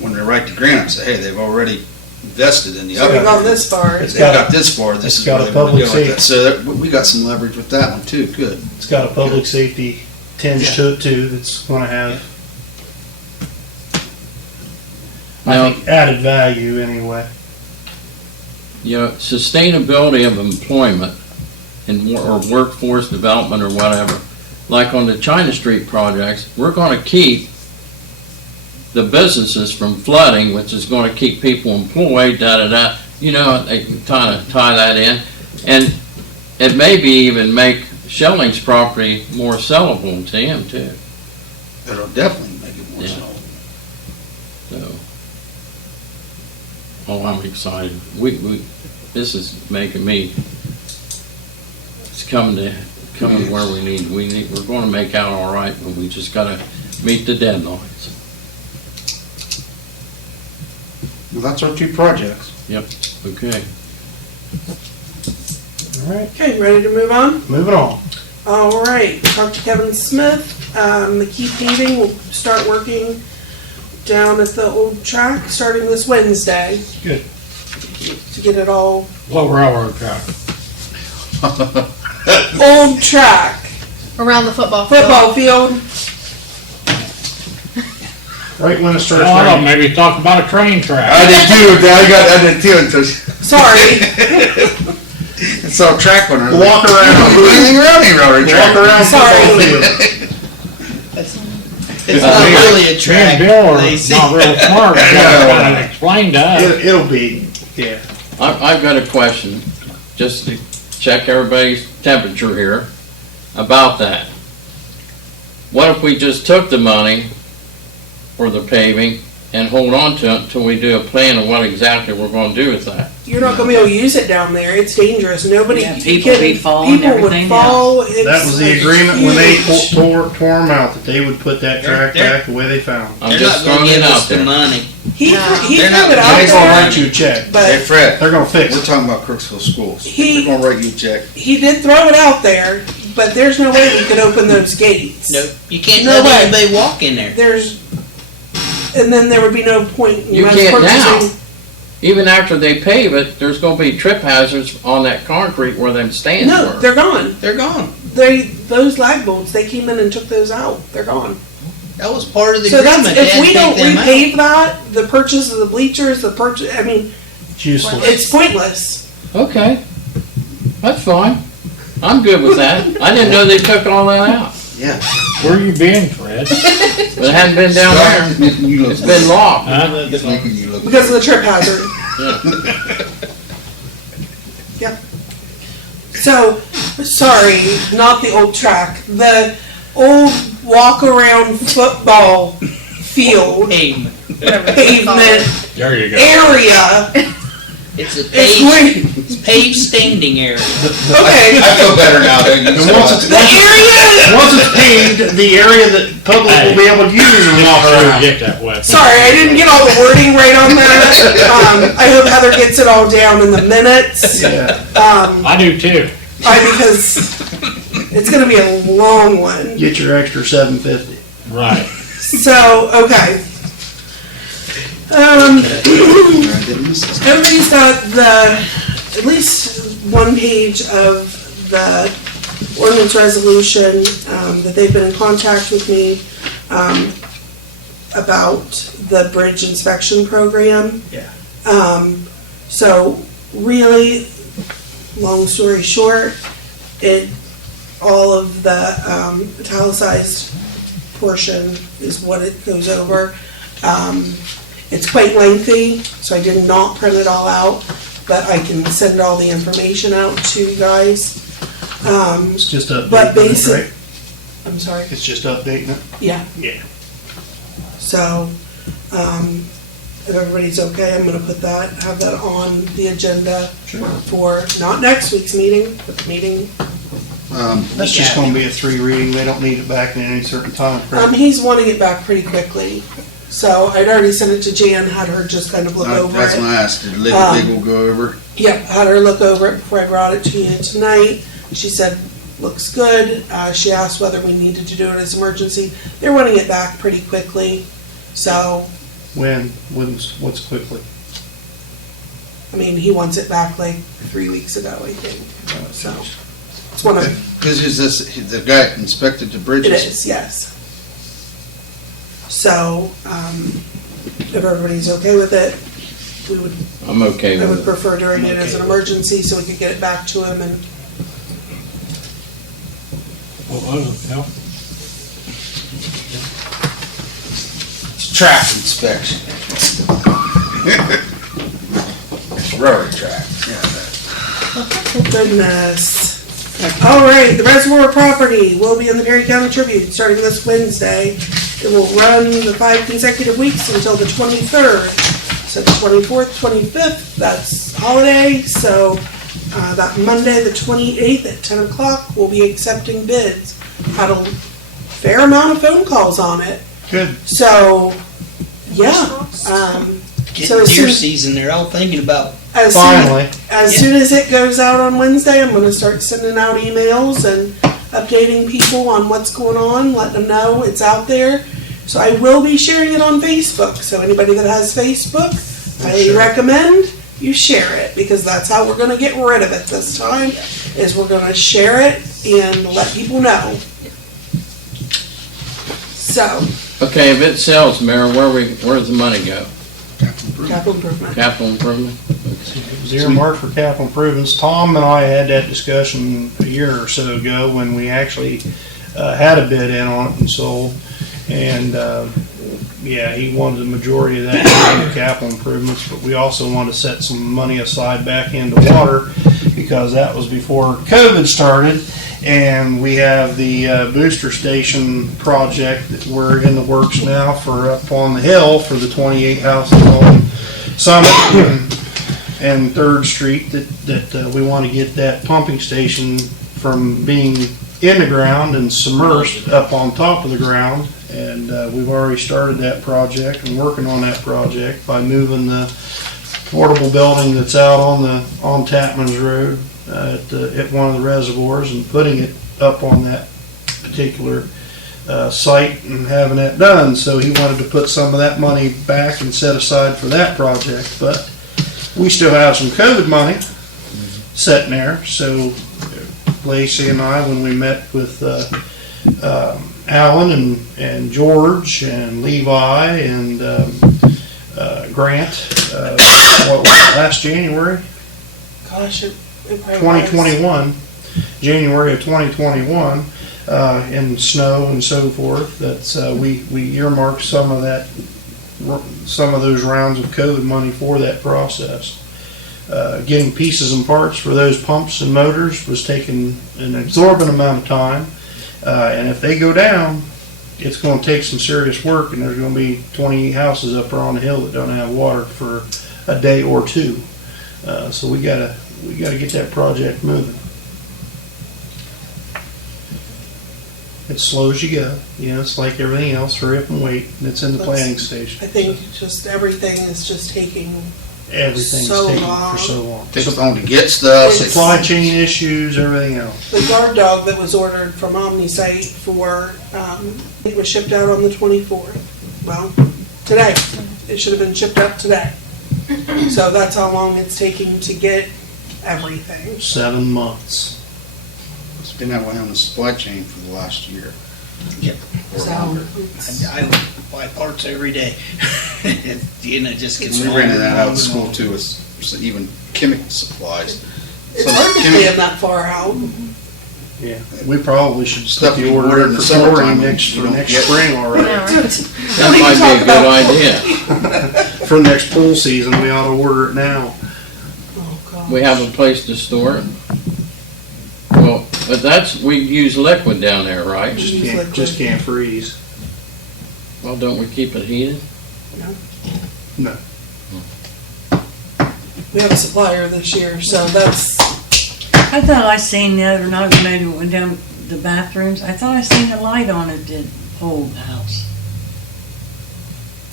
when they write the grant up, say, hey, they've already invested in the So other. we've gone this far. It's They've got got a- this far, this it's is got where a they want to public go with that. safety. So we got some leverage with that one too, good. It's got a public safety tinge to it too, that's gonna have, I Now, think, added value anyway. you know, sustainability of employment and or workforce development or whatever, like on the China Street projects, we're gonna keep the businesses from flooding, which is gonna keep people employed, da-da-da, you know, they can kinda tie that in. And it maybe even make Schelling's property more sellable to him too, It'll definitely make it more Yeah. so. so. Oh, I'm excited. This is making me, it's coming where we need, we're gonna make out all right, but we just gotta meet the deadlines. Well, that's our 2 projects. Yep, okay. All right, Okay, ready to move on? moving on. All right, talked to Kevin Smith. The key paving will start working down at the old track starting this Wednesday. Good. To get it all, What railroad track? old track, Around the football field. football field. Right when it starts Oh, I thought raining. maybe talk about a train track. I did too, I did too, Sorry. it's all track on our. Walk around. Anything around here already. Walk around Sorry. football field. It's not really a Me and track. Bill are They say. not real smart, but kind of explain to us. It'll be, yeah. I've got a question, just to check everybody's temperature here about that. What if we just took the money for the paving and hold on to it until we do a plan of what exactly we're gonna do with that? You're not gonna be able to use it down there. It's dangerous. Nobody. Yeah, people be falling, People would everything, fall. That was the It's agreement when they huge. tore them out, that they would put that track They're- back the way they found it. I'm They're just not gonna throwing it give us out the there. money. He No. he They're threw not it gonna out They're gonna there, write you a check. Hey but Fred, They're gonna fix we're it. talking about Crooksville schools. He- They're gonna write you a check. he did throw it out there. But there's no way we could open those gates. No, you can't No let way. anybody walk in there. There's, and then there would be no point in You us can't now. purchasing. Even after they pave it, there's gonna be trip hazards on that concrete where them stands No, were. they're gone. They're gone. Those lag bolts, they came in and took those out. They're gone. That was part of the So agreement. that's, They if had we to don't take them out. repave that, the purchase of the bleachers, I mean, It's useless. it's pointless. Okay, that's fine. I'm good with that. I didn't know they took all that out. Yeah. Where you been, Fred? But it hadn't been down there. It's making you look. It's been locked. Huh? It's making you look. Because of the trip hazard. Yeah. Yep. So, sorry, not the old track. The old walk-around football field Pavement. pavement There you go. area It's a It's paved, paved standing area. Okay. I feel better now, don't you? And once it's paved, the area that public will be able to use and walk around. Get that wet. Sorry, I didn't get all the wording right on that. I hope Heather gets it all down in the minutes. Yeah. I do too. Because it's gonna be a long one. Get your extra $7.50. Right. So, okay. Everybody's got at least one page of the ordinance resolution, that they've been in contact with me, about the bridge inspection program. Yeah. So really, long story short, all of the italicized portion is what it goes over. It's quite lengthy, so I did not print it all out, but I can send all the information out to you guys. It's just But updating it, basic, right? I'm sorry, It's just updating it? yeah. Yeah. So, if everybody's okay, I'm gonna have that on the agenda for, not next week's meeting, but the meeting. That's just gonna be a 3 reading, they don't need it back in any certain time, correct? He's wanting it back pretty quickly. So I'd already sent it to Jan, had her just kind of look over That's it. when I asked, did Big will go over? Yep, had her look over it before I brought it to you tonight. She said, looks good. She asked whether we needed to do it as emergency. They're wanting it back pretty quickly, so, What's quickly? I mean, he wants it back like 3 weeks ago, I think, so. It's one of, Because is this, the guy inspected the bridges? it is, yes. So, if everybody's okay with it, I'm okay I would with it. prefer doing it as an emergency so we could get it back to him and It's track inspection. Railroad track, yeah. goodness. All right, the reservoir property will be in the Perry County Tribune starting this Wednesday. It will run the 5 consecutive weeks until the 23rd. So the 24th, 25th, that's holiday. So that Monday, the 28th at 10 o'clock, we'll be accepting bids. Had a fair amount of phone calls on it. Good. So, yeah. Getting So as deer soon- season, they're all thinking about. As Finally. soon as it goes out on Wednesday, I'm gonna start sending out emails and updating people on what's going on, letting them know it's out there. So I will be sharing it on Facebook, so anybody that has Facebook, I recommend you share it, because that's how we're gonna get rid of it this time, is we're gonna share it and let people know. So, Okay, if it sells, Mayor, where's the money go? capital improvement. Capital improvement? It was earmarked for capital improvements. Tom and I had that discussion a year or so ago when we actually had a bid in on it and sold. And, yeah, he wanted the majority of that for capital improvements, but we also wanted to set some money aside back into water, because that was before COVID started. And we have the booster station project that we're in the works now for up on the hill for the 28 houses on Summit and 3rd Street that we want to get that pumping station from being in the ground and submerged up on top of the ground. And we've already started that project and working on that project by moving the portable building that's out on Tapman's Road at one of the reservoirs and putting it up on that particular site and having that done. So he wanted to put some of that money back and set aside for that project, but we still have some COVID money sitting there. So Lacey and I, when we met with Alan and George and Levi and Grant, what was it, last January? Gosh, it probably was. 2021, January of 2021, in snow and so forth. That's we earmarked some of those rounds of COVID money for that process. Getting pieces and parts for those pumps and motors was taking an exorbitant amount of time, and if they go down, it's going to take some serious work, and there's going to be 20 houses up there on the hill that don't have water for a day or two. So we gotta get that project moving. It's slow as you go, you know, it's like everything else, hurry up and wait, and it's in the planning stage. I think just everything is just taking, Everything's So taking long. for so long. Takes us long to get stuff. Supply chain issues, everything else. the guard dog that was ordered from OmniSite for, it was shipped out on the 24th. Well, today. It should have been shipped out today. So that's how long it's taking to get everything. 7 months. It's been that way on the supply chain for the last year. Yep. Or longer. I buy parts every day. It just gets. We rented that out of school too, with even chemical supplies. It's Some hard to chemi- plan that far out. Yeah, we probably should Stuff put you the order order in in for the summertime, next, you for don't next get- spring already. That might be a good idea. For next pool season, we ought to order it now. Oh, God. We have a place to store it. Well, but we use liquid down there, right? Just can't freeze. Well, don't we keep it heated? No. We have a supplier this year, so that's, I thought I seen the other night, maybe it went down the bathrooms, I thought I seen a light on it did hold the house.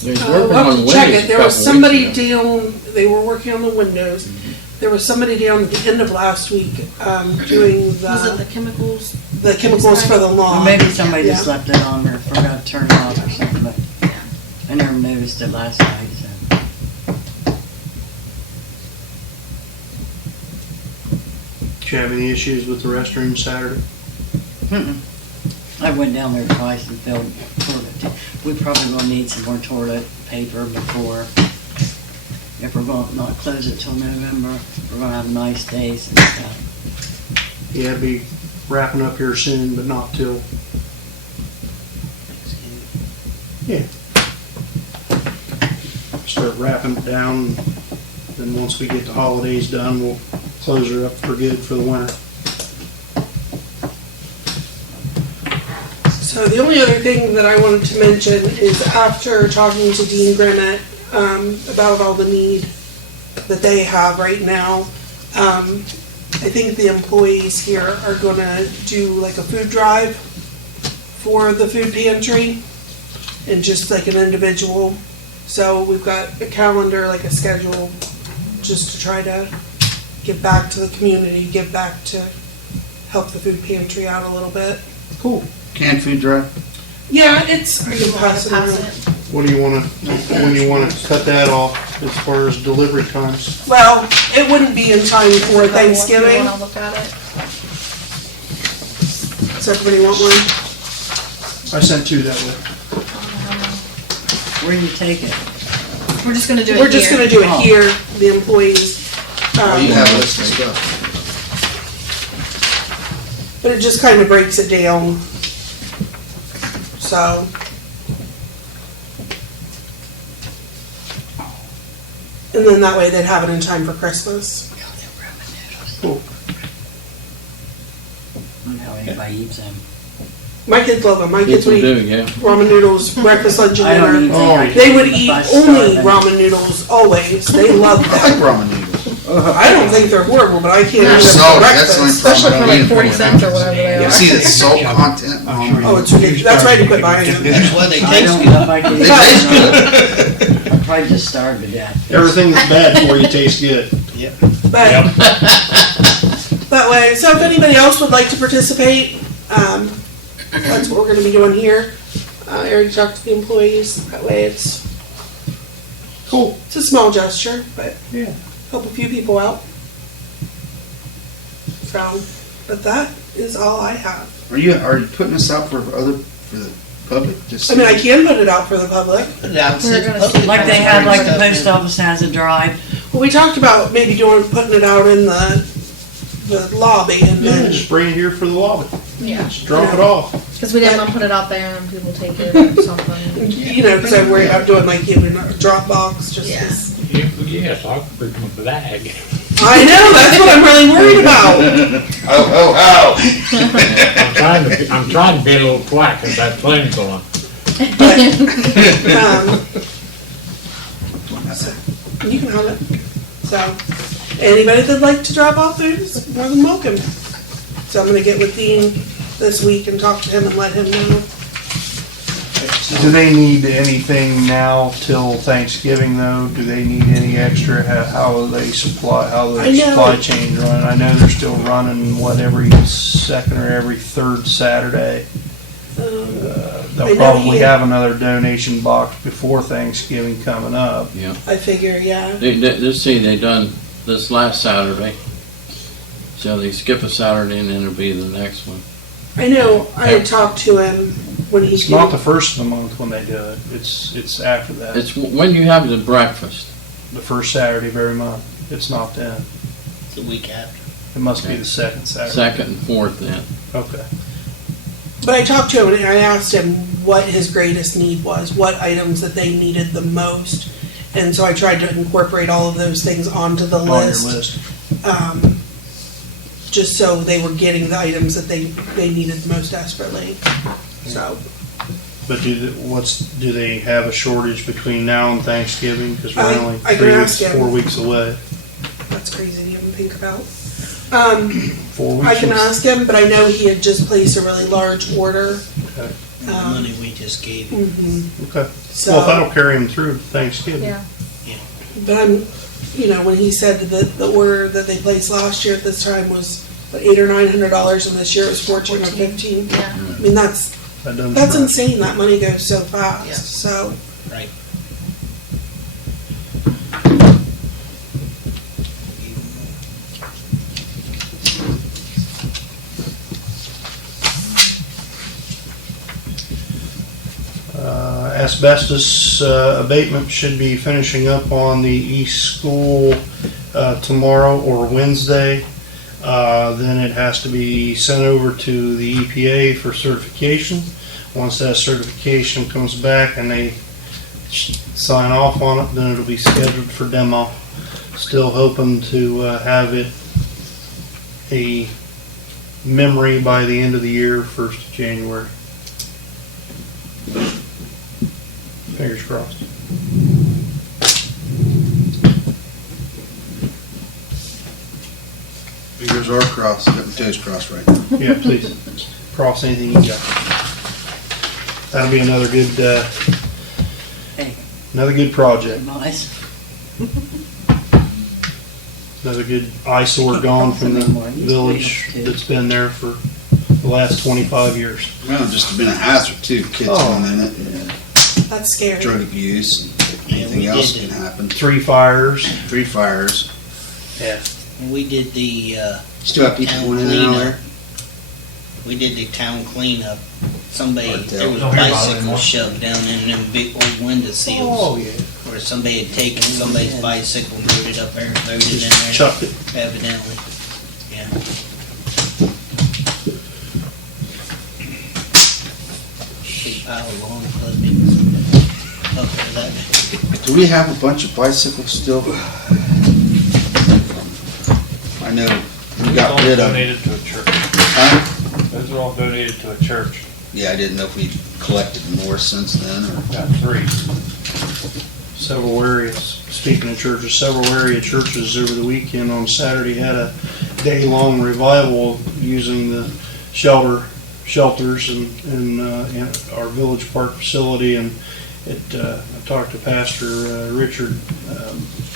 They was I'll working have on to windows check a it. There was couple somebody weeks ago. down, they were working on the windows. There was somebody down at the end of last week, doing Was it the the chemicals? chemicals for the Or lawn. maybe somebody just Yeah. left it on there, forgot to turn it off or something, but I never noticed it last night, so. Do you have any issues with the restroom Saturday? Mm-mm. I went down there twice and filled toilet. We probably gonna need some more toilet paper before, if we're gonna not close it till November, we're gonna have nice days and stuff. Yeah, it'll be wrapping up here soon, but not till, yeah. Start wrapping it down, then once we get the holidays done, we'll close her up for good for the winter. So the only other thing that I wanted to mention is after talking to Dean Grimmett about all the need that they have right now, I think the employees here are gonna do like a food drive for the food pantry and just like an individual. So we've got a calendar, like a schedule, just to try to give back to the community, give back to help the food pantry out a little bit. Cool. Canned food drive? Yeah, it's, I can pass it around. What do you wanna, when you wanna cut that off as far as delivery times? Well, it wouldn't be in time for Thanksgiving. I'll look at it. Does everybody want one? I sent 2 that way. Where do you take it? We're just gonna do it We're just here. gonna do it Oh. here, the employees. You have a list of stuff. But it just kind of breaks it down. So. And then that way they'd have it in time for Christmas. Cool. I don't know how anybody eats them. My kids love them. My kids People would do, eat yeah. ramen noodles, breakfast, lunch, I and don't dinner. even think I They can would eat eat if I only starved. ramen noodles, always. They love I like them. ramen noodles. I don't think they're horrible, but I can't eat They're them salt, for that's the only breakfast. Especially for problem I like don't eat 40 them cents or whatever they You are. see the salt content on Oh, it's ridiculous. That's why I had to quit buying them. That's why they I taste don't good. know if I can eat They taste them. I'd probably just starve to death. Everything that's bad for you tastes good. But that way, so if anybody else would like to participate, that's what we're gonna be doing here. I already talked to the employees, that way it's Cool. It's a small gesture, but Yeah. help a few people out. So, but that is all I have. Are you putting this out for the public? Just I mean, I can put it out for the public. Put it out, We're sit gonna public. Like they have, like the Stuff in. post office has a drive. Well, we talked about maybe putting it out in the lobby and Yeah, then, just bring it here for the lobby. Yeah, Just drop it off. because we didn't want to put it out there and then people take it or something. you know, because I worry about doing like even a Dropbox, just Yeah. 'cause- Yes, I'll bring my bag. I know, that's what I'm really worried about. I'm trying to be a little quiet because that plane's going. But, so, you can have it. So, anybody that'd like to drop off food is more than welcome. So I'm gonna get with Dean this week and talk to him and let him know. Do they need anything now till Thanksgiving though? Do they need any extra? How their I know. supply chain running? I know they're still running, every second or every third Saturday. I They'll know probably he- have another donation box before Thanksgiving coming up. Yeah. I figure, yeah. They done this last Saturday. So they skip a Saturday and then it'll be the next one. I know, I had talked to him when he It's came. not the first of the month when they do it. It's after that. It's when you have the breakfast. The first Saturday of every month. It's not then. It's the week after. It must be the second Saturday. Second and fourth then. Okay. But I talked to him and I asked him what his greatest need was, what items that they needed the most. And so I tried to incorporate all of those things onto the On your list. list. Just so they were getting the items that they needed most desperately. So, But do they have a shortage between now and Thanksgiving? Because we're only I can 3 ask weeks, him. 4 weeks away. that's crazy to even think about. 4 weeks. I can was- ask him, but I know he had just placed a really large order. Okay. The money we just gave him. Okay. So- Well, that'll carry him through Thanksgiving. Yeah. But I'm, when he said that the order that they placed last year at this time was what, $800 or $900, and this year it was 14 or 15. Yeah. I mean, that's That doesn't that's hurt. insane. That money goes so fast. Yeah. So Right. Asbestos abatement should be finishing up on the East School tomorrow or Wednesday. Then it has to be sent over to the EPA for certification. Once that certification comes back and they sign off on it, then it'll be scheduled for demo. Still hoping to have it a memory by the end of the year, 1st of January. Fingers crossed. Fingers are crossed, got my toes crossed right now. Yeah, please. Cross anything you got. That'll be another good, Hey. another good project. Nice. Another good eyesore gone from the village that's been there for the last 25 years. Well, just been a hazard too, kids Oh. going in it, and that's scary. drug abuse, and anything we else did can happen. 3 fires. 3 fires. Yeah. And we did the, Still have people town going in and out cleanup. there. We did the town cleanup. Somebody, Cartel. there was Don't hear about it bicycles anymore. shoved down in them big old window seals. Oh, yeah. Where somebody had taken somebody's bicycle, moved it up there and threw it in there. Chucked it. Evidently, yeah. Big pile of lawn clippings. Up there, that. Do we have a bunch of bicycles still? I know we got rid of. Donated to a church. Huh? Those are all donated to a church. Yeah, I didn't know if we collected more since then, or. Got 3. Several areas, speaking of churches, several area churches over the weekend on Saturday had a day-long revival using the shelters and our village park facility. And I talked to Pastor Richard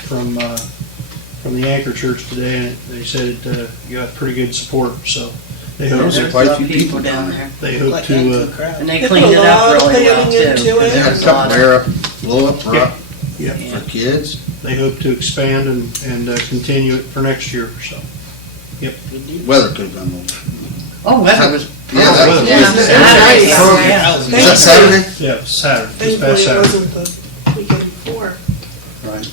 from the Anchor Church today, and they said it got pretty good support. So they hope There's quite a few people down there. they hope Like to. that crowd. And they They cleaned put a it up lot of really well planning too. into it. They had a couple blow up rock Yeah. for kids. They hope to expand and continue it for next year. So. Weather could have been. Oh, weather was. Yeah, that was. Yeah. Is that Saturday? Yeah, it's Saturday. This Thankfully, past it Saturday. wasn't the weekend before. Right.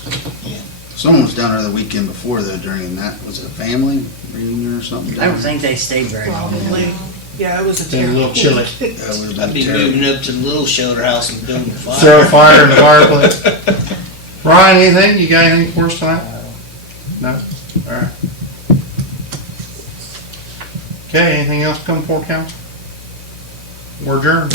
Someone was down there the weekend before though, during that, was it a family reunion or something? I don't think they stayed very long. Probably. Yeah, it was a Been a little chilly. That would have I'd been be terrible. moving up to the little shelter house and building a fire. Throw a fire in the fireplace. Ryan, anything? You got anything for us tonight? No? All right. Okay, anything else come before council? We're adjourned.